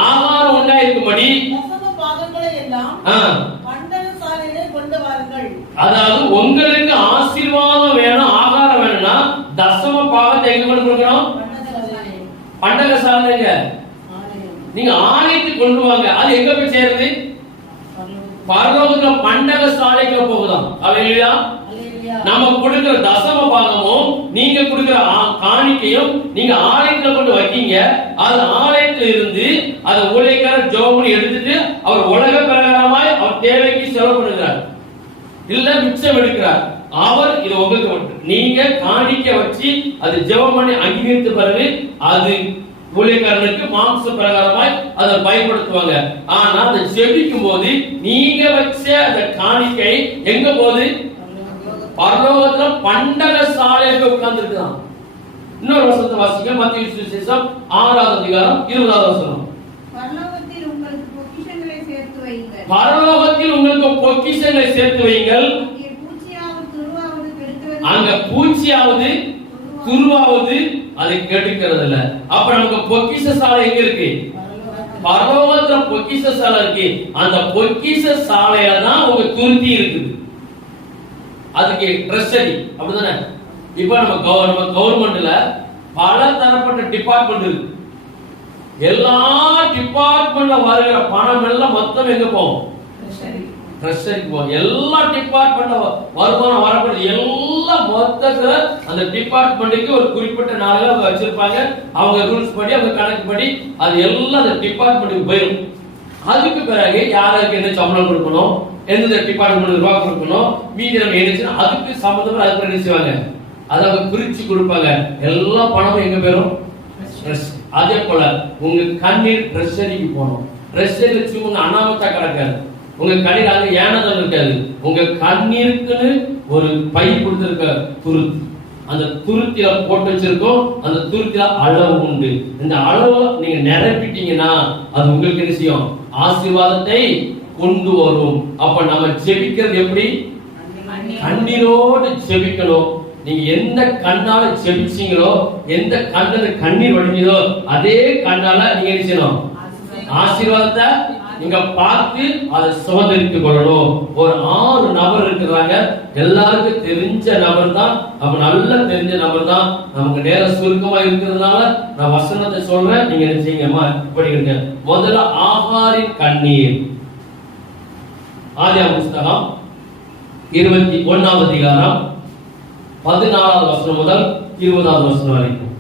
ஆகாரம் உண்டாயிருக்கும்படி தசம பாகங்களை எல்லாம் பண்டகசாலையிலே கொண்டு வாருங்கள். அதாவது உங்களுக்கு ஆசீர்வாதம் வேணும், ஆகாரம் வேணும்னா தசம பாகத்தை எங்க கொண்டு கொடுக்கணும்? பண்டகசாலைங்க. நீங்க ஆலயத்துக்கு கொண்டு வாங்க. அது எங்க போய் சேருது? பரலோகத்துல பண்டகசாலைக்கு போகுதாம். அல்லேலூயா. நம்ம கொடுக்கிற தசம பாகமும் நீங்க கொடுக்கிற காணிக்கையும் நீங்க ஆலயத்துல கொண்டு வைக்கீங்க. அது ஆலயத்துல இருந்து அதை ஊழியக்காரர் ஜெபம் எடுத்துட்டு அவர் உலக பிரகாரமாய் அவர் தேவைக்கு செலவு பண்ணுகிறார், இல்ல மிச்சம் எடுக்கிறார். அவர் இது உங்களுக்கு நீங்க காணிக்க வச்சு அது ஜெபம் பண்ணி அங்கீகரித்த பிறகு அது ஊழியக்காரனுக்கு மாம்ச பிரகாரமாய் அதை பயன்படுத்துவாங்க. ஆனா அதை ஜெபிக்கும் போது நீங்க வச்ச அந்த காணிக்கை எங்க போகுது? பரலோகத்துல பண்டகசாலையில உட்கார்ந்து இருக்கான். இன்னொரு வசனத்தை வாசிக்க. மத்தேயு சுவிசேஷம் 6வது அதிகாரம் 20வது வசனம். பரலோகத்தில் உங்களுக்கு பொக்கிஷங்களை சேர்த்து வையுங்கள். பரலோகத்தில் உங்களுக்கு பொக்கிஷங்களை சேர்த்து வையுங்கள். அங்க பூச்சியாவது துருவாவது அதை கெடுக்கிறது இல்ல. அப்ப நமக்கு பொக்கிஷ சாலை எங்க இருக்கு? பரலோகத்துல பொக்கிஷ சாலை இருக்கு. அந்த பொக்கிஷ சாலையில தான் உங்க துருத்தி இருக்குது. அதுக்கு ட்ரெஷரி அப்படிதானே. இப்ப நம்ம கவர்மெண்ட்ல பல தரப்பட்ட டிபார்ட்மெண்ட் இருக்கு. எல்லா டிபார்ட்மெண்ட்ல வருகிற பணம் எல்லாம் மொத்தம் எங்க போகும்? ட்ரெஷரிக்கு போகும். எல்லா டிபார்ட்மெண்ட்ல வருமானம் வரக்கூடிய எல்லாம் மொத்தத்துல அந்த டிபார்ட்மெண்ட்டுக்கு ஒரு குறிப்பிட்ட நாளில் அவங்க வச்சிருப்பாங்க. அவங்க ரூல்ஸ் படி அவங்க கணக்கு படி அது எல்லாம் அந்த டிபார்ட்மெண்ட்டுக்கு போயிடும். அதுக்கு பிறகு யாருக்கு என்ன சம்பளம் கொடுக்கணும், எந்த டிபார்ட்மெண்ட் ரூபா கொடுக்கணும், மீதி நம்ம என்ன அதுக்கு சம்பந்தமா அதுக்கு என்ன செய்வாங்க, அதை அவங்க பிரிச்சு கொடுப்பாங்க. எல்லா பணமும் எங்க போயிடும்? அதே போல உங்க கண்ணீர் ட்ரெஷரிக்கு போகணும். ட்ரெஷரி சும்மா அனாமத்தா கிடக்காது. உங்க கண்ணீர் அங்க ஏனதம் இருக்காது. உங்க கண்ணீருக்குன்னு ஒரு பை கொடுத்திருக்க துருத்தி, அந்த துருத்தில போட்டு வச்சிருக்கோம். அந்த துருத்தில அளவு உண்டு. இந்த அளவு நீங்க நிரப்பிட்டீங்கன்னா அது உங்களுக்கு என்ன செய்யும்? ஆசீர்வாதத்தை கொண்டு வரும். அப்ப நம்ம ஜெபிக்கிறது எப்படி? கண்ணீரோடு ஜெபிக்கணும். நீங்க எந்த கண்ணால ஜெபிச்சீங்களோ, எந்த கண்ணால கண்ணீர் வடிஞ்சதோ அதே கண்ணால நீங்க என்ன செய்யணும்? ஆசீர்வாதத்தை நீங்க பார்த்து அதை சுதந்திரித்துக் கொள்ளணும். ஒரு 6 நபர் இருக்கிறாங்க. எல்லாருக்கும் தெரிஞ்ச நபர் தான். அப்ப நல்லா தெரிஞ்ச நபர் தான். நமக்கு நேரம் சுருக்கமா இருக்கிறதுனால நான் வசனத்தை சொல்றேன். நீங்க என்ன செய்யுங்கம்மா படிக்கிறீங்க. முதல்ல ஆகாரின் கண்ணீர். ஆதியாகம புஸ்தகம் 21வது அதிகாரம் 14வது வசனம் முதல் 20வது வசனம் வரைக்கும்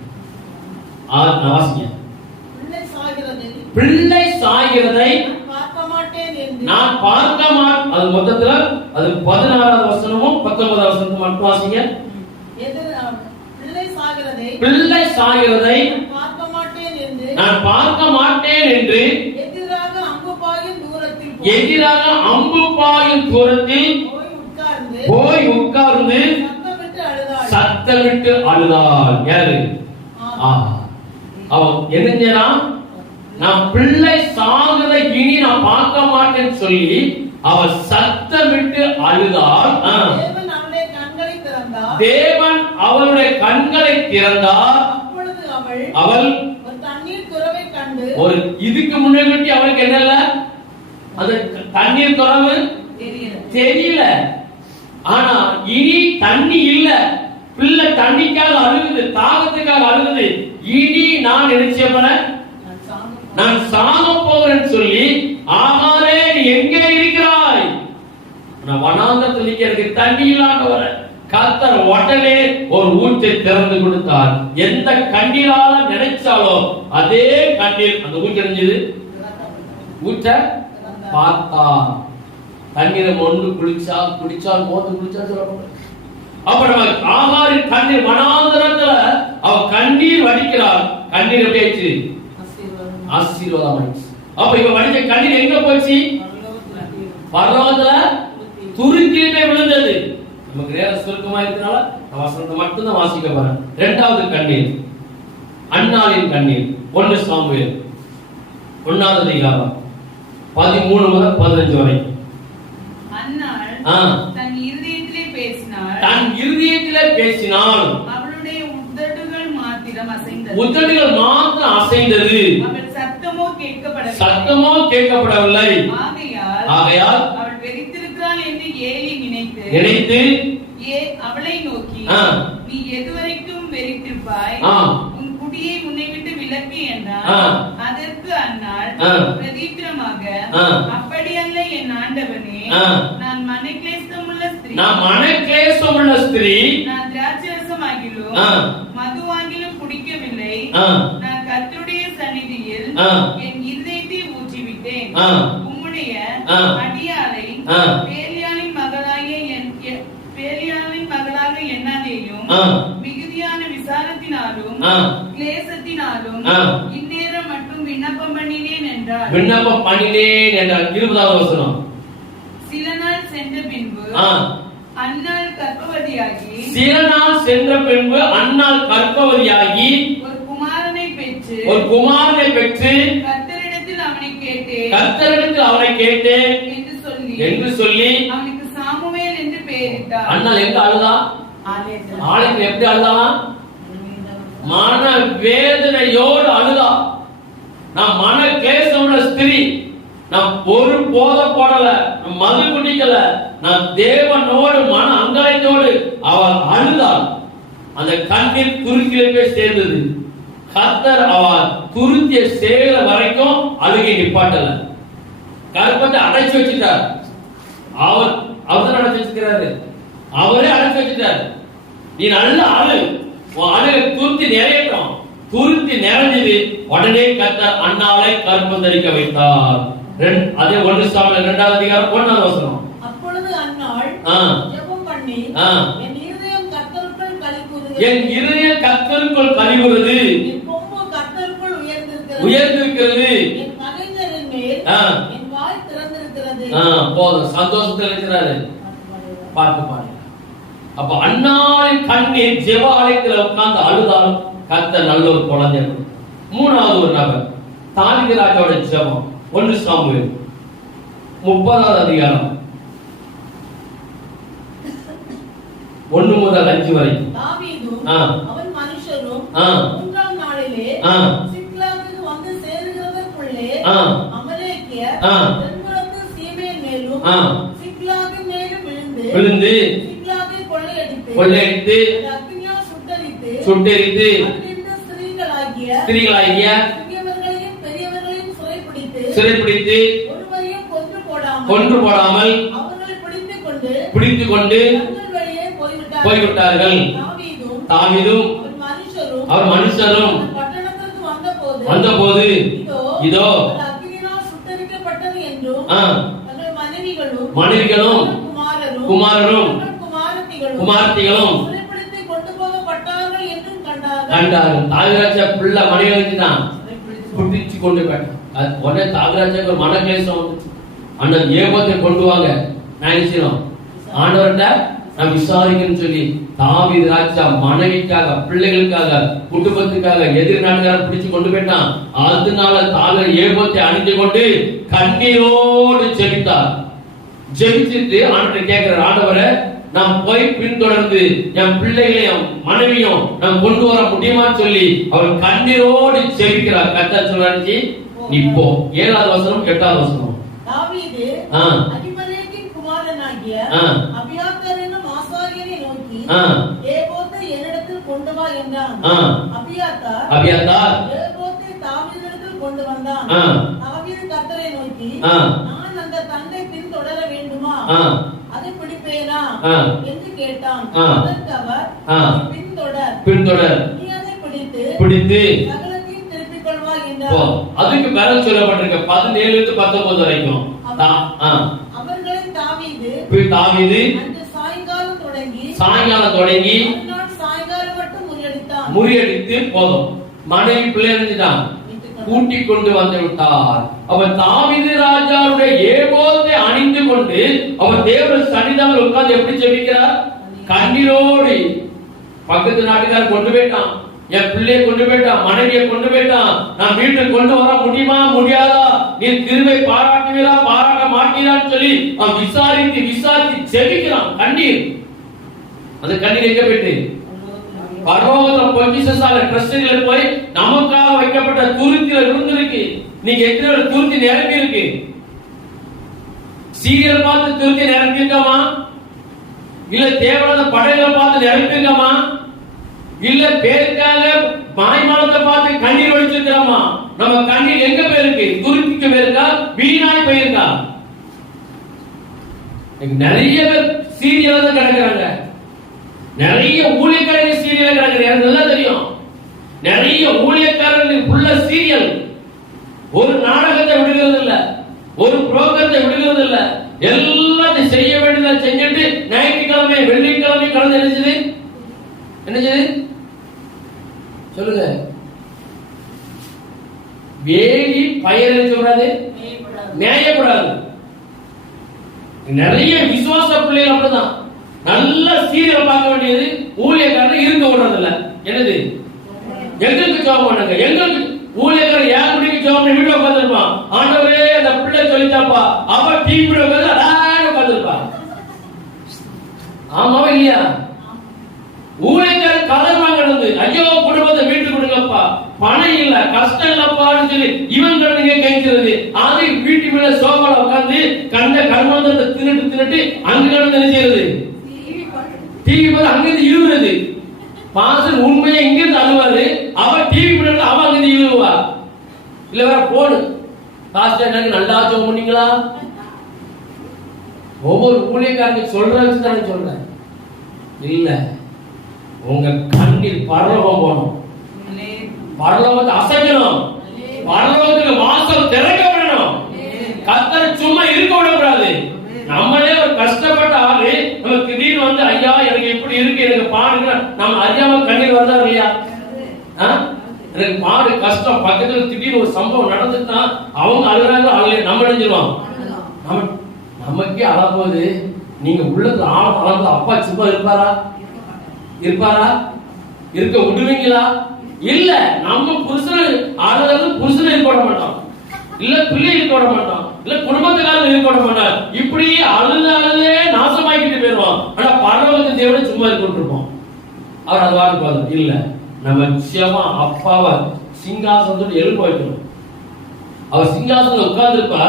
வாசிங்க. பிள்ளை சாகிறதை நான் பார்க்க மாட்டேன். அது மொத்தத்துல அது 16வது வசனமும் 19வது வசனமும் மட்டும் வாசிங்க. பிள்ளை சாகிறதை நான் பார்க்க மாட்டேன் என்று எதிராக அம்பு பாயும் தூரத்தில் போய் உட்கார்ந்து சத்தமிட்டு அழுதாள். யாரு? அவன் என்ன? நான் பிள்ளை சாகிறதை இனி நான் பார்க்க மாட்டேன்னு சொல்லி அவள் சத்தமிட்டு அழுதாள். தேவன் அவளுடைய கண்களை திறந்தார். அவள் ஒரு இதுக்கு முன்னாடி அவளுக்கு என்னல்ல, அந்த தண்ணீர் துறவு தெரியல. ஆனா இனி தண்ணி இல்ல. பிள்ளை தண்ணிக்காக அழுகுது, தாகத்துக்காக அழுகுது. இனி நான் நினைச்சப்பன நான் சாக போகிறேன்னு சொல்லி, ஆகாரே நீ எங்கே இருக்கிறாய்? நான் வனாந்தரத்தில் நிக்கிறதுக்கு தண்ணி இல்லாத வர கர்த்தர் உடனே ஒரு ஊற்றை திறந்து கொடுத்தார். எந்த கண்ணீரால நினைச்சாலோ அதே கண்ணீர் அந்த ஊற்று அடைஞ்சது. ஊற்ற பார்த்தா தண்ணீரை ஒன்று குடிச்சால் மோந்து குடிச்சா சொல்ல. அப்ப நம்ம ஆகாரின் கண்ணீர் வனாந்தரத்துல அவ கண்ணீர் வடிக்கிறார். கண்ணீர் எப்படி ஆயிடுச்சு? ஆசீர்வாதம் ஆயிடுச்சு. அப்ப இவ வடிச்ச கண்ணீர் எங்க போச்சு? பரலோகத்துல துருக்கிலே விழுந்தது. நமக்கு நேரம் சுருக்கமா இருக்கனால வசனத்தை மட்டும்தான் வாசிக்க போறேன். இரண்டாவது கண்ணீர், அன்னாளின் கண்ணீர். 1 சாமுவேல் 1வது அதிகாரம் 13 முதல் 15 வரை. அன்னாள் தன் இருதயத்திலே பேசினாள். அவளுடைய உதடுகள் மாத்திரம் அசைந்தது. அவள் சத்தமோ கேட்கப்படவில்லை. ஆகையால் அவள் வெறித்திருக்கிறாள் என்று ஏலி நினைத்து அவளை நோக்கி, நீ எதுவரைக்கும் வெறித்திருப்பாய்? உன் குடியை உன்னை விட்டு விலக்கு என்றான். அதற்கு அன்னாள் பிரதித்திரமாக, அப்படி அல்ல என் ஆண்டவனே, நான் மனக்லேசமுள்ள ஸ்திரீ, நான் திராட்சரசமாகிலும் மதுவாகிலும் குடிக்கவில்லை. நான் கர்த்தருடைய சந்நிதியில் என் இருதயத்தை ஊற்றிவிட்டேன். உம்முடைய அடியாளை பேலியாளின் மகளாக எண்ணாதேயும், மிகுதியான விசாரத்தினாலும் கிளேசத்தினாலும் இந்நேரம் மட்டும் விண்ணப்பம் பண்ணினேன் என்றார். 20வது வசனம். சில நாள் சென்ற பின்பு அன்னாள் கர்ப்பவதியாகி ஒரு குமாரனை பெற்று கர்த்தரிடத்தில் அவனை கேட்டேன் என்று சொல்லி அவனுக்கு சாமுவேல் என்று பெயரிட்டார். அன்னாள் எங்க அழுதா? ஆலயத்தில் எப்படி அழுதா? மன வேதனையோடு அழுதா. நான் மன கிளேசமுள்ள ஸ்திரீ, நான் ஒரு போத போடல, மது குடிக்கல, நான் தேவனோடு மன அங்காயத்தோடு அவள் அழுதாள். அந்த கண்ணீர் துருக்கிலே போய் சேர்ந்தது. கர்த்தர் அவள் துருத்திய சேர வரைக்கும் அழுகை நிப்பாட்டல. கர்ப்பத்தை அடைச்சு வச்சுட்டார். அவர் அடைச்சு வச்சுக்கிறாரு. அவரே அடைச்சு வச்சுட்டார். நீ நல்ல அழு, உன் அழுகை துருத்தி நிறையட்டும். துருத்தி நிறைஞ்சது. உடனே கர்த்தர் அன்னாளை கர்ப்பம் தரிக்க வைத்தார். அதே 1 சாமுவேல் 2வது அதிகாரம் 1வது வசனம். அப்பொழுது அன்னாள் ஜெபம் பண்ணி, என் இருதயம் கர்த்தருக்குள் களிகூருகிறது, என் கொம்பு கர்த்தருக்குள் உயர்ந்திருக்கிறது, என் பகைஞரின் மேல் என் வாய் திறந்திருக்கிறது. போதும், சந்தோஷத்தில் இருக்கிறாரு. பாட்டு பாருங்க. அப்ப அன்னாளின் கண்ணீர் ஜெப ஆலயத்தில் உட்கார்ந்து அழுதாலும் கர்த்தர் நல்ல ஒரு குழந்தை. 3வது ஒரு நபர், தாவீது ராஜாவோட ஜெபம். 1 சாமுவேல் 30வது அதிகாரம் 1 முதல் 5 வரை. தாவீதும் அவன் மனுஷரும் 3ஆம் நாளிலே சிக்லாகுக்கு வந்து சேருகிறதற்குள்ளே அமலேக்கியர் தென்புறத்து சீமேன் மேலும் சிக்லாகின் மேலும் விழுந்து சிக்லாகை கொள்ளையடித்து அக்கினியால் சுட்டெரித்து அதிலிருந்த ஸ்திரீகளாகிய சிறைப்பிடித்து கொன்று போடாமல் அவர்களை பிடித்துக் கொண்டு போய்விட்டார்கள். தாவீதும் அவர் மனுஷரும் வந்தபோது இதோ மனைவிகளும் குமாரரும் குமாரத்திகளும் கண்டார்கள். தாவீது பிள்ளை மனைவி தான் பிடிச்சு கொண்டு போயிட்டான். உடனே தாவீதுக்கு ஒரு மனக்லேசம் வந்து, அண்ணன் ஏபத்தை கொண்டு வாங்க, நான் நினைச்சோம் ஆண்டவர்கிட்ட நான் விசாரிக்கணும்னு சொல்லி தாவீது ராஜா மனைவிக்காக, பிள்ளைகளுக்காக, குடும்பத்துக்காக எதிர் நாட்டுக்காரன் பிடிச்சு கொண்டு போயிட்டான். அதனால தாவீது ஏபத்தை அணிந்து கொண்டு கண்ணீரோடு ஜெபித்தார். ஜெபிச்சுட்டு ஆண்டவரை கேட்கிறார், ஆண்டவரே நாம் போய் பின்தொடர்ந்து என் பிள்ளைகளையும் மனைவியும் நாம் கொண்டு வர முடியுமான்னு சொல்லி அவர் கண்ணீரோடு ஜெபிக்கிறார். கர்த்தர் சொல்றாரு, நீ போ. 7வது வசனம் 8வது வசனம். தாவீது அகிமெலேக்கின் குமாரனாகிய அபியாத்தார் என்னும் ஆசாரியனை நோக்கி, ஏபோத்தை என்னிடத்தில் கொண்டு வா என்றான். அபியாத்தார் ஏபோத்தை தாவீதிடத்தில் கொண்டு வந்தான். தாவீது கர்த்தரை நோக்கி, நான் அந்த தண்டை பின்தொடர வேண்டுமா? அதை பிடிப்பேனா என்று கேட்டான். அதற்கு அவர், பின்தொடர், நீ அதை பிடித்து சகலத்தையும் திருப்பிக் கொள்வாய் என்றார். அதுக்கு மேல சொல்லப்பட்டிருக்க 17 to 19 வரைக்கும். அவர்களை தாவீது அன்று சாயங்காலம் தொடங்கி சாயங்காலம் மட்டும் முறியடித்து போதும் மனைவி பிள்ளை இருந்துட்டான் கூட்டிக் கொண்டு வந்து விட்டார். அவர் தாவீது ராஜாவுடைய ஏபோத்தை அணிந்து கொண்டு அவர் தேவனுடைய சன்னிதானத்தில் உட்கார்ந்து எப்படி ஜெபிக்கிறார்? கண்ணீரோடு. பக்கத்து நாட்டுக்காரர் கொண்டு போயிட்டான், என் பிள்ளையை கொண்டு போயிட்டான், மனைவியை கொண்டு போயிட்டான், நான் வீட்டுக்கு கொண்டு வர முடியுமா முடியாதா, நீ கிருபை பாராட்டுவீரா பாராட்ட மாட்டீரான்னு சொல்லி அவன் விசாரித்து விசாரித்து ஜெபிக்கிறான். கண்ணீர். அந்த கண்ணீர் எங்க போயிட்டு? பரலோகத்துல பொக்கிஷசாலை ட்ரஸ்டில போய் நமக்காக வைக்கப்பட்ட துருத்தில விழுந்திருக்கு. நீங்க எத்தனை துருத்தி நிரம்பி இருக்கு? சீரியல் பார்த்து துருத்தி நிரம்பி இருக்கமா? இல்ல தேவையான படைகளை பார்த்து நிரம்பி இருக்கமா? இல்ல பேருக்காக மாய்மாலத்தை பார்த்து கண்ணீர் வடிச்சிருக்கிறோமா? நம்ம கண்ணீர் எங்க போயிருக்கு? துருத்திக்கு போயிருக்கா, வீணாய் போயிருக்கா? நிறைய பேர் சீரியல் தான் கிடக்குறாங்க. நிறைய ஊழியக்காரர்கள் சீரியல் கிடக்குறாங்க, நல்லா தெரியும். நிறைய ஊழியக்காரர்கள் உள்ள சீரியல். ஒரு நாடகத்தை விடுகிறது இல்ல, ஒரு புரோகிராமத்தை விடுகிறது இல்ல, எல்லாத்தையும் செய்ய வேண்டியதை செஞ்சுட்டு ஞாயிற்றுக்கிழமை வெள்ளிக்கிழமை கலந்து என்னது என்னது சொல்லுங்க. வேலி பயிர் சொல்றாது மேயக்கூடாது. நிறைய விசுவாச பிள்ளைகள் அப்படிதான். நல்ல சீரியல் பார்க்க வேண்டியது ஊழியக்காரன் இருக்க விடுறது இல்ல. என்னது எங்களுக்கு ஜெபம் பண்ணுங்க, எங்களுக்கு ஊழியக்காரன் ஏன் முடிக்கு ஜெபம் பண்ணி வீட்டுல உட்காந்துருப்பான். ஆண்டவரே அந்த பிள்ளை சொல்லிட்டாப்பா, அவ டிவில உட்காந்து உட்காந்துருப்பா. ஆமாவா இல்லையா? ஊழியக்காரன் கடன் வாங்கினது, ஐயோ குடும்பத்தை வீட்டு கொடுங்கப்பா, பணம் இல்ல கஷ்டம் இல்லப்பான்னு சொல்லி இவன் கடனுங்க கேட்கிறது. அது வீட்டு மேல சோபால உட்காந்து கண்ட கர்மாந்தத்தை தின்னுட்டு தின்னுட்டு அங்க கடந்து என்ன செய்யறது? டிவி பார்த்து அங்கிருந்து இழுவுறது. பாசன் உண்மையை இங்கிருந்து அழுவாரு, அவ டிவி பண்ணி அவ அங்கிருந்து இழுவா. இல்ல வேற போடு பாஸ்டர் எனக்கு நல்லா ஜெபம் பண்ணீங்களா? ஒவ்வொரு ஊழியக்காரங்க சொல்ற வச்சுதானே சொல்றேன். இல்ல உங்க கண்ணில் பரலோகம் போகணும், பரலோகத்தை அசைக்கணும், பரலோகத்துக்கு வாசல் திறக்கப்படணும். கர்த்தரை சும்மா இருக்க விடக்கூடாது. நம்மளே ஒரு கஷ்டப்பட்ட ஆளு நம்ம திடீர்னு வந்து ஐயா எனக்கு எப்படி இருக்கு எனக்கு பாடுங்க, நம்ம அறியாம கண்ணீர் வருதா இல்லையா? எனக்கு பாடு கஷ்டம், பக்கத்துல திடீர்னு ஒரு சம்பவம் நடந்துட்டா அவங்க அழுறாங்க, அழுக நம்ம அழிஞ்சிருவோம். நமக்கே அழப்போது. நீங்க உள்ளத்துல ஆழ அழகு அப்பா சும்மா இருப்பாரா? இருப்பாரா? இருக்க விடுவீங்களா? இல்ல. நம்ம புருஷனை அழுது புருஷனை இருக்க விட மாட்டோம், இல்ல பிள்ளை இருக்க விட மாட்டோம், இல்ல குடும்பத்துக்காரங்க இருக்க விட மாட்டோம். இப்படி அழுதாலே நாசமாக்கிட்டு போயிருவோம். ஆனா பரலோகத்தின் தேவனை சும்மா இருக்கிட்டு இருப்போம். அவர் அது வாழ்க்கை இல்ல. நம்ம நிச்சயமா அப்பாவை சிங்காசனத்தோடு எழுப்ப வைக்கணும். அவர் சிங்காசனம் உட்கார்ந்து இருப்பா.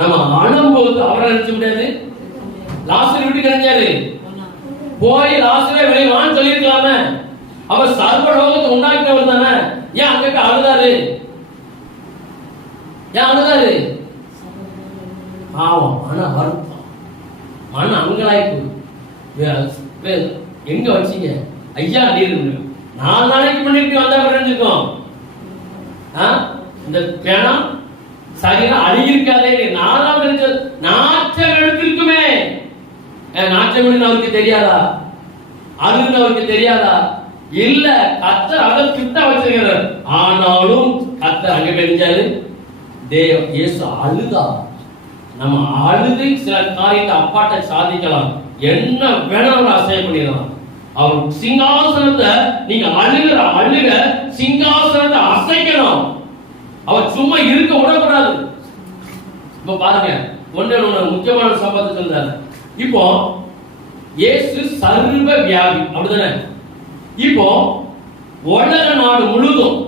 நம்ம அழும்போது அவரை நினைச்ச முடியாது. லாசர் வீட்டுக்கு நினைச்சாரு, போய் லாசரே வெளிவான்னு சொல்லிருக்கலாமே. அவர் சர்வலோகத்தை உண்டாக்கினவர் தானே, ஏன் அங்க அழுதாரு? ஏன் அழுதாரு? பாவம், ஆனா வருத்தம், மன அங்கலாய்ப்பு. எங்க வச்சீங்க ஐயா? நீர் 4 நாளைக்கு முன்னாடி வந்தா நினைச்சிருக்கோம். இந்த பிணம் சரியா அழுகிருக்காதே. 4ஆம் நாச்சம் எடுத்திருக்குமே. நாச்சம் அவருக்கு தெரியாதா? அழுகுன்னு அவருக்கு தெரியாதா? இல்ல, கர்த்தர் அதை திட்ட வச்சிருக்கிறார். ஆனாலும் கர்த்தர் அங்க பெரிஞ்சாரு. இயேசு அழுதா. நம்ம அழுது சில காரியத்தை அப்பாட்ட சாதிக்கலாம், என்ன வேணாலும் அசைய பண்ணிடலாம். அவர் சிங்காசனத்தை நீங்க அழுகிற அழுக சிங்காசனத்தை அசைக்கணும். அவர் சும்மா இருக்க விடக்கூடாது. இப்ப பாருங்க, ஒன்று முக்கியமான சம்பவத்தை சொல்றாரு. இப்போ இயேசு சர்வ வியாபி, அப்படிதானே? இப்போ உலக நாடு முழுதும்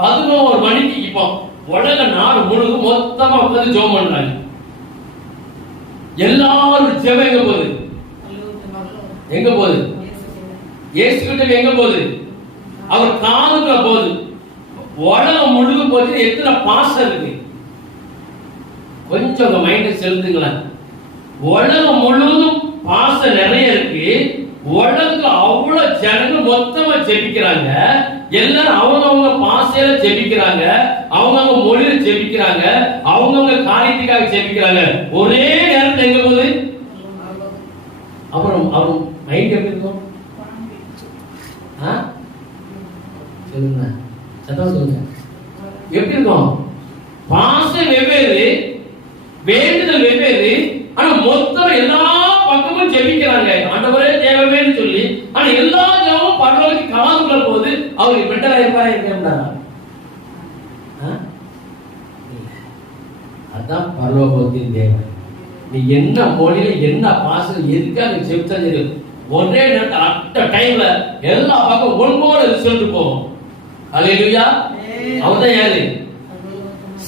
11 மணிக்கு இப்போ உலக நாடு முழுதும் மொத்தமா உட்கார்ந்து ஜெபம் பண்றாங்க. எல்லாரும் ஜெபம் எங்க போகுது? எங்க போகுது? இயேசு கிட்ட எங்க போகுது? அவர் காதுக்குள்ள போகுது. உலகம் முழுதும் போச்சு. எத்தனை பாசம் இருக்கு கொஞ்சம் உங்க மைண்ட செலுத்துங்களேன். உலகம் முழுவதும் பாசம் நிறைய இருக்கு. உலகத்துல அவ்வளவு ஜனங்கள் மொத்தமா ஜெபிக்கிறாங்க. எல்லாரும் அவங்கவுங்க பாசையில ஜெபிக்கிறாங்க, அவங்கவுங்க மொழியில ஜெபிக்கிறாங்க, அவங்கவுங்க காரியத்துக்காக ஜெபிக்கிறாங்க. ஒரே நேரத்தில் எங்க போகுது? அப்புறம் அவங்க மைண்ட் எப்படி இருக்கும்? சொல்லுங்க, சத்தம் சொல்லுங்க. எப்படி இருக்கும்? பாசம் வெவ்வேறு, வேண்டுதல் வெவ்வேறு, ஆனா மொத்தம் எல்லா பக்கமும் ஜெபிக்கிறாங்க. ஆண்டவரே தேவவேன்னு சொல்லி, ஆனா எல்லா ஜெபமும் பரலோகத்துக்கு காதுக்குள்ள போது அவருக்கு பெட்டரா இருப்பாரா இருக்கா? அதான் பரலோகத்தின் தேவன். நீ என்ன மொழியில என்ன பாசம் எதுக்காக ஜெபித்தா சரி, ஒரே நேரத்தில் அட்ட டைம்ல எல்லா பக்கம் ஒன்போட ரிசல்ட் போகும். அல்லேலூயா. அவர்தான் யாரு?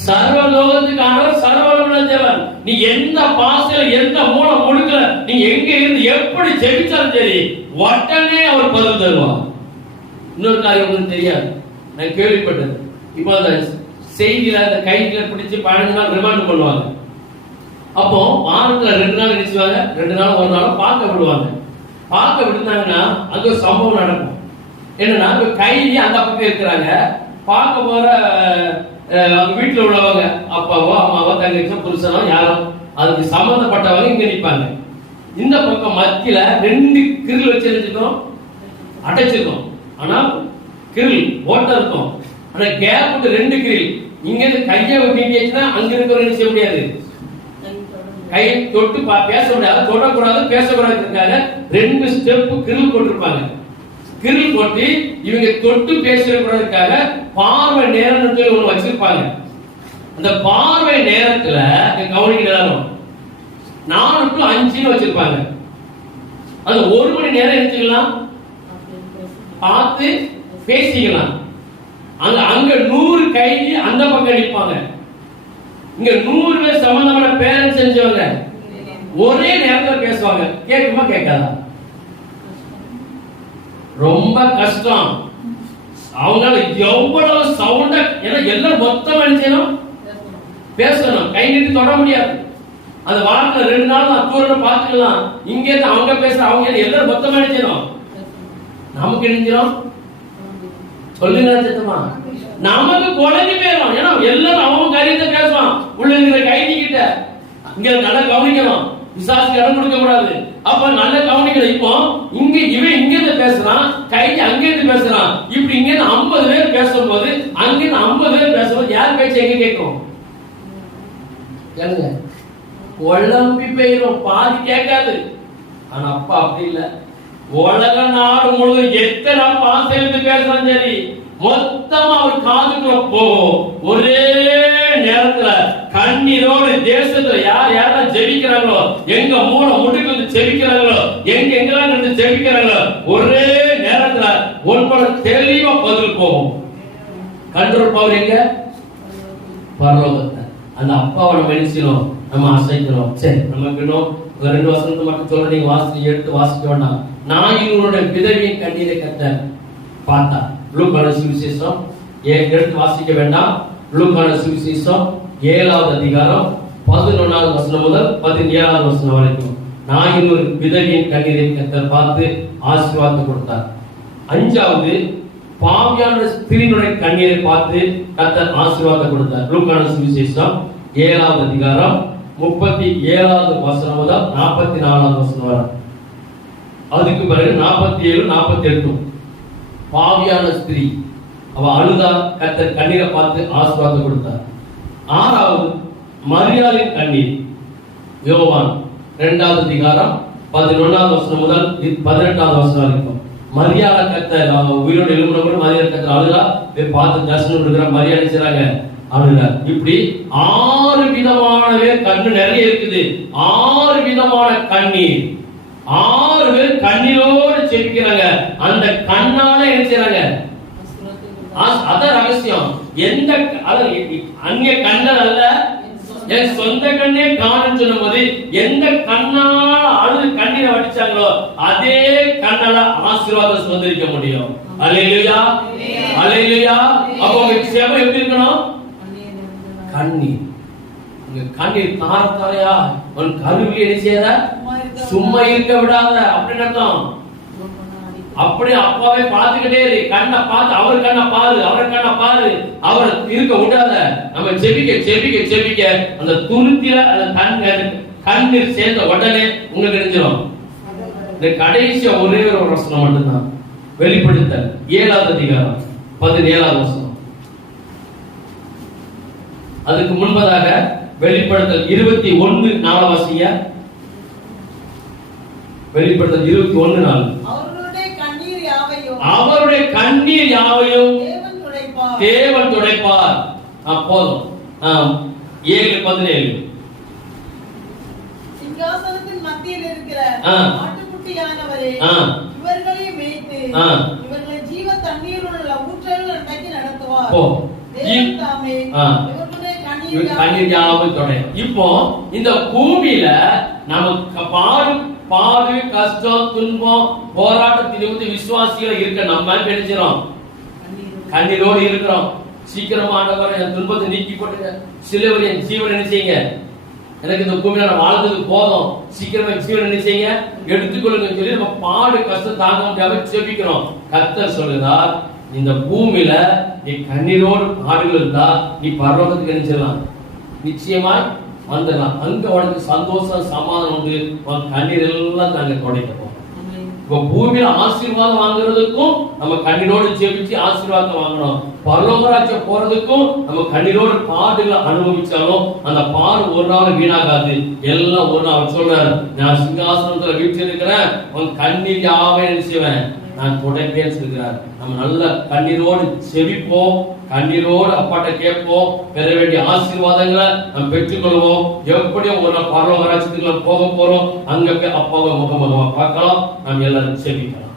சர்வலோகத்துக்கான சர்வலோக தேவன். நீ எந்த பாசையில எந்த மூலம் முழுக்கல நீ எங்க இருந்து எப்படி ஜெபிச்சாலும் சரி, உடனே அவர் பதில் தருவார். இன்னொரு காரியம் உங்களுக்கு தெரியாது, நான் கேள்விப்பட்டது. இப்போ அந்த செய்தியில அந்த கைதில பிடிச்சு 15 நாள் ரிமாண்ட் பண்ணுவாங்க. அப்போ வாரத்துல 2 நாள் நினைச்சுவாங்க, 2 நாள் ஒரு நாள் பார்க்க விடுவாங்க. பார்க்க விடுத்தாங்கன்னா அங்க ஒரு சம்பவம் நடக்கும். என்னன்னா கைதி அந்த பக்கம் இருக்கிறாங்க, பார்க்க போற அவங்க வீட்டுல உள்ளவங்க அப்பாவோ அம்மாவோ தங்கச்சோ புருஷனோ யாரோ அதுக்கு சம்பந்தப்பட்டவங்க இங்க நிற்பாங்க. இந்த பக்கம் மத்தியில 2 கிரில் வச்சிருக்கோம், அடைச்சிருக்கோம். ஆனா கிரில் ஓட்ட இருக்கும், ஆனா கேப் விட்டு 2 கிரில். இங்க இருந்து கையை நீட்டிச்சுன்னா அங்க இருக்கிறவங்க செய்ய முடியாது, கையை தொட்டு பேச முடியாது, தொடக்கூடாது, பேசக்கூடாதுக்காக 2 ஸ்டெப் கிரில் போட்டிருப்பாங்க. கிரில் போட்டு இவங்க தொட்டு பேசுறதுக்காக பார்வை நேரம் ஒண்ணு வச்சிருப்பாங்க. அந்த பார்வை நேரத்துல கவனிக்க நேரம் 4 to 5 வச்சிருப்பாங்க. அது 1 மணி நேரம் எடுத்துக்கலாம், பார்த்து பேசிக்கலாம். அங்க 100 கைதி அந்த பக்கம் நிற்பாங்க. இங்க 100 பேர் சம்பந்தமான பேரண்ட்ஸ் செஞ்சவங்க ஒரே நேரத்தில் பேசுவாங்க. கேட்குமா கேட்காதா? ரொம்ப கஷ்டம். அவங்களால எவ்வளவு சவுண்ட, ஏன்னா எல்லாம் மொத்தம் அடிச்சணும் பேசணும், கை நீட்டி தொட முடியாது. அந்த வாரத்துல 2 நாள் தூரத்தை பார்த்துக்கலாம். இங்க இருந்து அவங்க பேச, அவங்க எல்லாரும் மொத்தம் அடிச்சணும். நமக்கு நினைஞ்சிடும் சொல்லுங்க சத்தமா, நமக்கு குழந்தை பேரும். ஏன்னா எல்லாரும் அவங்க காரியத்தை பேசுவான். உள்ள இருக்கிற கைதி கிட்ட இங்க நல்லா கவனிக்கணும், விசாரிச்சு இடம் கொடுக்க கூடாது. அப்ப நல்ல கவனிக்கணும். இப்போ இங்க இவன் இங்க இருந்து பேசுறான், கைதி அங்க இருந்து பேசுறான். இப்படி இங்க இருந்து 50 பேர் பேசும்போது அங்க இருந்து 50 பேர் பேசும்போது யார் பேச்சு எங்க கேட்கும்? கேளுங்க, குழம்பி போயிடும், பாதி கேட்காது. ஆனா அப்பா அப்படி இல்ல. உலக நாடு முழுவதும் எத்தனை பாசையிலிருந்து பேசுறான் சரி, மொத்தமா அவர் காதுக்குள்ள போகும். ஒரே நேரத்துல கண்ணீரோடு தேசத்துல யார் யாரெல்லாம் ஜெபிக்கிறாங்களோ, எங்க மூல முடுக்கு வந்து ஜெபிக்கிறாங்களோ, எங்கெல்லாம் இருந்து ஜெபிக்கிறாங்களோ, ஒரே நேரத்துல ஒன்பது தெளிவா பதில் போகும். கண்ட்ரோல் பவர் எங்க? பரலோகத்துல. அந்த அப்பாவோட மனுஷனும் நம்ம அசைக்கிறோம். சரி, நமக்கு இன்னும் 2 வசனத்தை மட்டும் சொல்ல, நீங்க வாசி எடுத்து வாசிக்க வேண்டாம். நாயினுடைய விதவியின் கண்ணீரை கர்த்தர் பார்த்தா. லூக்கான சுவிசேஷம் எடுத்து வாசிக்க வேண்டாம். லூக்கான சுவிசேஷம் 7வது அதிகாரம் 11வது வசனம் முதல் 17வது வசனம் வரைக்கும் நாயினுடைய விதவியின் கண்ணீரை கர்த்தர் பார்த்து ஆசீர்வாதம் கொடுத்தார். 5வது பாவியான ஸ்திரீனுடைய கண்ணீரை பார்த்து கர்த்தர் ஆசீர்வாதம் கொடுத்தார். லூக்கான சுவிசேஷம் 7வது அதிகாரம் 37வது வசனம் முதல் 44வது வசனம் வரை. அதுக்கு பிறகு 47 48 பாவியான ஸ்திரீ அவ அழுதா, கர்த்தர் கண்ணீரை பார்த்து ஆசீர்வாதம் கொடுத்தார். 6வது மரியாளின் கண்ணீர். யோவான் 2வது அதிகாரம் 11வது வசனம் முதல் 18வது வசனம் வரைக்கும். மரியாதை கர்த்தர் உயிரோடு எழுப்புறவங்க மரியாதை கர்த்தர் அழுதா, பார்த்து தரிசனம் கொடுக்குற மரியாதை செய்றாங்க, அழுதா. இப்படி 6 விதமானவே கண்ணு நிறைய இருக்குது. 6 விதமான கண்ணீர். 6 பேர் கண்ணீரோடு செபிக்கிறாங்க. அந்த கண்ணால என்ன செய்றாங்க? அதான் ரகசியம். எந்த அந்நிய கண்ணல் அல்ல, என் சொந்த கண்ணே காணுன்னு சொல்லும்போது எந்த கண்ணால அழுது கண்ணீரை வடிச்சாங்களோ அதே கண்ணால ஆசீர்வாதம் சுதந்திரிக்க முடியும். அல்லேலூயா, அல்லேலூயா. அப்போ உங்க சேவை எப்படி இருக்கணும்? கண்ணீர். கண்ணீர் தாரத்தாரையா உன் கருவிலே என்ன செய்யாத, சும்மா இருக்க விடாத அப்படின்னு அர்த்தம். அப்படி அப்பாவே பார்த்துக்கிட்டே இரு. கண்ணை பார்த்து, அவர் கண்ணை பாரு, அவர் கண்ணை பாரு, அவர் இருக்க விடாத. நம்ம செபிக்க செபிக்க செபிக்க அந்த துருத்தில அந்த கண்ணீர் சேர்ந்த உடனே உங்களுக்கு தெரிஞ்சிடும். இந்த கடைசி ஒரே ஒரு வசனம் மட்டும்தான். வெளிப்படுத்தல் 7வது அதிகாரம் 17வது வசனம். அதுக்கு முன்பதாக வெளிப்படுத்தல் 21:4 வாசிங்க. வெளிப்படுத்தல் 21:4. அவருடைய கண்ணீர் யாவையும் தேவன் துடைப்பார். போதும். 7:17. சிங்காசனத்தின் மத்தியில் இருக்கிற ஆட்டுக்குட்டியானவரே இவர்களை மேய்த்து இவர்களை ஜீவ தண்ணீருள்ள ஊற்றல் அண்டைக்கு நடத்துவார். தேவன் தாமே இவர்களுடைய கண்ணீர் யாவையும் துடை. இப்போ இந்த பூமியில நமக்கு பாடு கஷ்டம் துன்பம் போராட்டத்திலிருந்து விசுவாசிகள் இருக்க நம்ம நினைச்சிடும் கண்ணீரோடு இருக்கிறோம். சீக்கிரமா ஆண்டவரே என் துன்பத்தை நீக்கி போட்டுங்க, சிலுவையில் என் ஜீவன் நினைச்சீங்க, எனக்கு இந்த பூமியில நான் வாழ்ந்தது போதும், சீக்கிரமா ஜீவன் நினைச்சீங்க எடுத்துக்கொள்ளுங்க சொல்லி நம்ம பாடு கஷ்டம் தாங்க முடியாம செபிக்கிறோம். கர்த்தர் சொல்லுறார், இந்த பூமியில நீ கண்ணீரோடு பாடுகள் இருந்தா நீ பரலோகத்துக்கு நினைச்சிடலாம், நிச்சயமாய் வந்துடலாம். அங்க உனக்கு சந்தோஷம் சமாதானம் உண்டு. உன் கண்ணீர் எல்லாம் நாங்க துடைக்கப்போம். இப்ப பூமியில ஆசீர்வாதம் வாங்குறதுக்கும் நம்ம கண்ணீரோடு ஜெபிச்சு ஆசீர்வாதம் வாங்கணும். பரலோகராஜ்யம் போறதுக்கும் நம்ம கண்ணீரோடு பாடுகளை அனுபவிச்சாலும் அந்த பாடு ஒரு நாள் வீணாகாது, எல்லாம் ஒரு நாள். சொல்றாரு, நான் சிங்காசனத்துல வீட்டு இருக்கிறேன், உன் கண்ணீர் யாவையும் செய்வேன், நான் துடைப்பேன்னு சொல்கிறார். நம்ம நல்ல கண்ணீரோடு செவிப்போம், கண்ணீரோடு அப்பாட்ட கேட்போம், பெற வேண்டிய ஆசீர்வாதங்களை நம்ம பெற்றுக்கொள்வோம். எப்படியும் ஒரு நாள் பரலோக ராஜ்யத்துக்குள்ள போக போறோம், அங்க போய் அப்பாவை முகமுகமா பார்க்கலாம். நாம் எல்லாரும் செவிக்கலாம்.